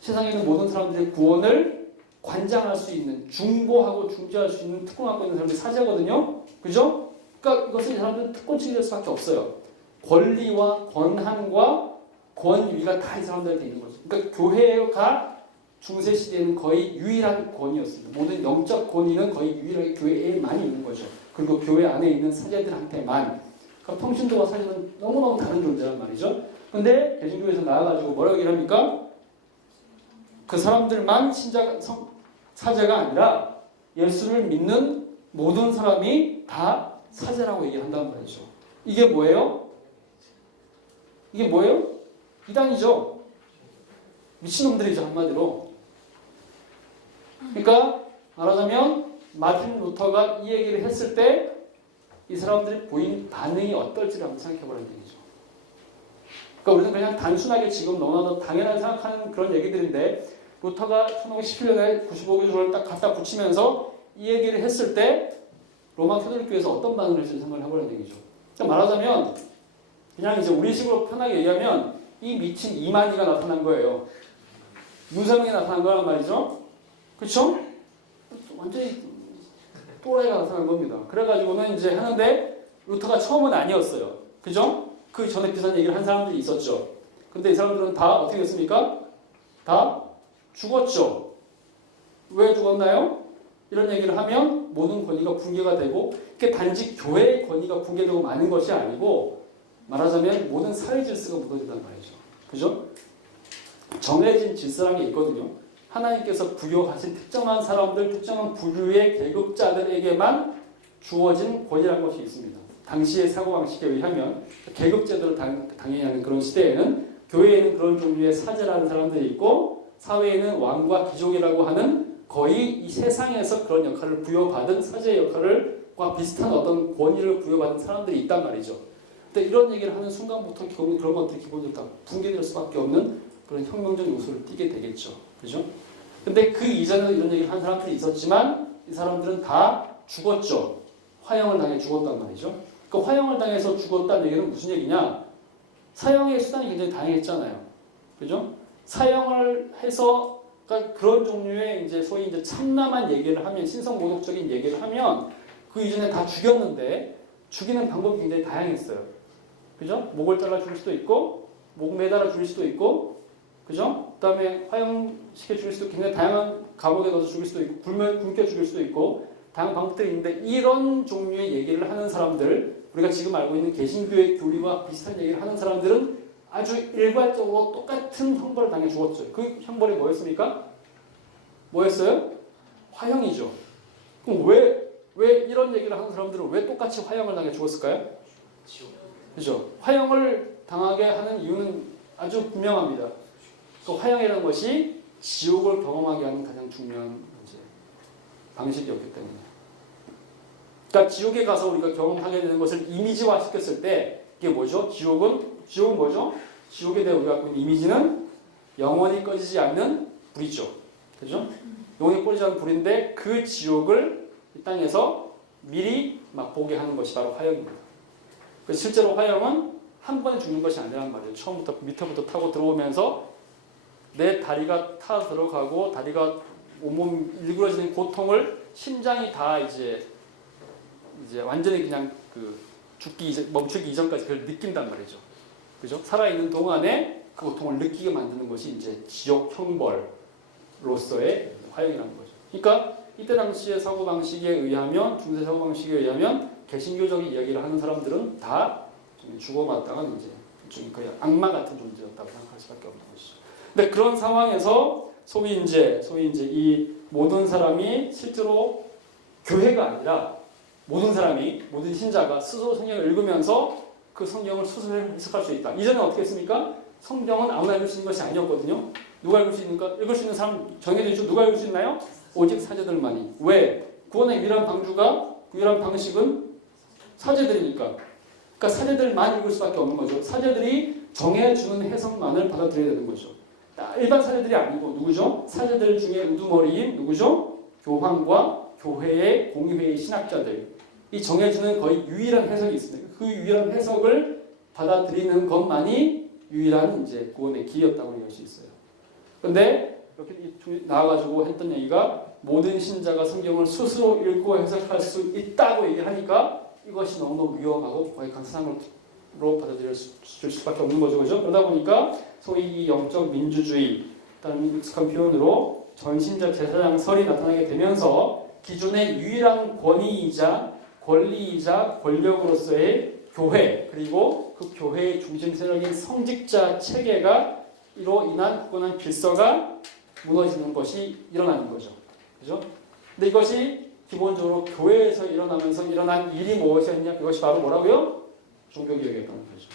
세상에 있는 모든 사람들의 구원을 관장할 수 있는, 중보하고 중재할 수 있는 특권을 갖고 있는 사람들이 사제거든요. 그죠? 그러니까 이것은 이 사람들은 특권층이 될 수밖에 없어요. 권리와 권한과 권위가 다 이 사람들한테 있는 거죠. 그러니까 교회가 중세시대에는 거의 유일한 권위였습니다. 모든 영적 권위는 거의 유일하게 교회에만 있는 거죠. 그리고 교회 안에 있는 사제들한테만. 그러니까 평신도와 사제는 너무너무 다른 존재란 말이죠. 근데 개신교에서 나와가지고 뭐라고 얘기를 합니까? 그 사람들만 사제가 아니라 예수를 믿는 모든 사람이 다 사제라고 얘기를 한단 말이죠. 이게 뭐예요? 이게 뭐예요? 이단이죠. 미친놈들이죠, 한마디로. 그러니까 말하자면 마틴 루터가 이 얘기를 했을 때 이 사람들이 보인 반응이 어떨지를 한번 생각해보라는 얘기죠. 그러니까 우리는 그냥 단순하게 지금 너무나도 당연하게 생각하는 그런 얘기들인데 루터가 1517년에 95교주를 딱 갖다 붙이면서 이 얘기를 했을 때 로마 캐톨릭교에서 어떤 반응을 했을지 생각을 해보라는 얘기죠. 그러니까 말하자면 그냥 이제 우리식으로 편하게 얘기하면 이 미친 이만희가 나타난 거예요. 유사명이 나타난 거란 말이죠. 그렇죠? 완전히 또라이가 나타난 겁니다. 그래가지고는 이제 하는데 루터가 처음은 아니었어요. 그죠? 그 전에 비슷한 얘기를 한 사람들이 있었죠. 근데 이 사람들은 다 어떻게 됐습니까? 다 죽었죠. 왜 죽었나요? 이런 얘기를 하면 모든 권위가 붕괴가 되고 이게 단지 교회의 권위가 붕괴되고 마는 것이 아니고 말하자면 모든 사회 질서가 무너진단 말이죠. 그죠? 정해진 질서라는 게 있거든요. 하나님께서 부여하신 특정한 사람들, 특정한 부류의 계급자들에게만 주어진 권위라는 것이 있습니다. 당시의 사고방식에 의하면 계급제도를 당연히 하는 그런 시대에는 교회에는 그런 종류의 사제라는 사람들이 있고 사회에는 왕과 귀족이라고 하는 거의 이 세상에서 그런 역할을 부여받은 사제 역할과 비슷한 어떤 권위를 부여받은 사람들이 있단 말이죠. 근데 이런 얘기를 하는 순간부터 그런 것들이 기본적으로 다 붕괴될 수밖에 없는 그런 혁명적 요소를 띠게 되겠죠. 그죠? 근데 그 이전에 이런 얘기를 한 사람들이 있었지만 이 사람들은 다 죽었죠. 화형을 당해 죽었단 말이죠. 그 화형을 당해서 죽었다는 얘기는 무슨 얘기냐? 사형의 수단이 굉장히 다양했잖아요. 그죠? 사형을 해서 그러니까 그런 종류의 이제 소위 이제 참남한 얘기를 하면 신성모독적인 얘기를 하면 그 이전에 다 죽였는데 죽이는 방법이 굉장히 다양했어요. 그죠? 목을 잘라 죽일 수도 있고 목 매달아 죽일 수도 있고 그죠? 그 다음에 화형시켜 죽일 수도 있고 굉장히 다양한 감옥에 넣어서 죽일 수도 있고 굶겨 죽일 수도 있고 다양한 방법들이 있는데 이런 종류의 얘기를 하는 사람들 우리가 지금 알고 있는 개신교의 교리와 비슷한 얘기를 하는 사람들은 아주 일괄적으로 똑같은 형벌을 당해 죽었죠. 그 형벌이 뭐였습니까? 뭐였어요? 화형이죠. 그럼 왜 이런 얘기를 하는 사람들은 왜 똑같이 화형을 당해 죽었을까요? 그죠? 화형을 당하게 하는 이유는 아주 분명합니다. 그 화형이라는 것이 지옥을 경험하게 하는 가장 중요한 이제 방식이었기 때문에. 그러니까 지옥에 가서 우리가 경험하게 되는 것을 이미지화 시켰을 때 이게 뭐죠? 지옥은 뭐죠? 지옥에 대해 우리가 갖고 있는 이미지는 영원히 꺼지지 않는 불이죠. 그죠? 영원히 꺼지지 않는 불인데 그 지옥을 이 땅에서 미리 맛보게 하는 것이 바로 화형입니다. 그래서 실제로 화형은 한 번에 죽는 것이 아니란 말이에요. 처음부터 밑에부터 타고 들어오면서 내 다리가 타 들어가고 다리가 온몸 일그러지는 고통을 심장이 다 이제 완전히 그냥 그 멈추기 이전까지 그걸 느낀단 말이죠. 그죠? 살아있는 동안에 그 고통을 느끼게 만드는 것이 이제 지옥 형벌로서의 화형이라는 거죠. 그러니까 이때 당시의 사고방식에 의하면, 중세 사고방식에 의하면 개신교적인 이야기를 하는 사람들은 다 죽어마다가 이제 일종의 거의 악마 같은 존재였다고 생각할 수밖에 없는 것이죠. 근데 그런 상황에서 소위 이제 이 모든 사람이 실제로 교회가 아니라 모든 신자가 스스로 성경을 읽으면서 그 성경을 스스로 해석할 수 있다. 이전에 어떻게 했습니까? 성경은 아무나 읽을 수 있는 것이 아니었거든요. 누가 읽을 수 있는가? 읽을 수 있는 사람 정해져 있죠. 누가 읽을 수 있나요? 오직 사제들만이. 왜? 구원의 유일한 방주가 유일한 방식은 사제들이니까. 그러니까 사제들만 읽을 수밖에 없는 거죠. 사제들이 정해주는 해석만을 받아들여야 되는 거죠. 일반 사제들이 아니고 누구죠? 사제들 중에 우두머리인 누구죠? 교황과 교회의 공의회의 신학자들. 이 정해주는 거의 유일한 해석이 있습니다. 그 유일한 해석을 받아들이는 것만이 유일한 이제 구원의 길이었다고 얘기할 수 있어요. 그런데 이렇게 나와가지고 했던 얘기가 모든 신자가 성경을 스스로 읽고 해석할 수 있다고 얘기하니까 이것이 너무너무 위험하고 거의 강사상으로 받아들일 수밖에 없는 거죠. 그죠? 그러다 보니까 소위 이 영적 민주주의, 다른 익숙한 표현으로 전신자 제사장설이 나타나게 되면서 기존의 유일한 권리이자 권력으로서의 교회, 그리고 그 교회의 중심 세력인 성직자 체계가 이로 인한 굳건한 질서가 무너지는 것이 일어나는 거죠. 그죠? 근데 이것이 기본적으로 교회에서 일어나면서 일어난 일이 무엇이었냐? 그것이 바로 뭐라고요? 종교개혁이었다는 거죠.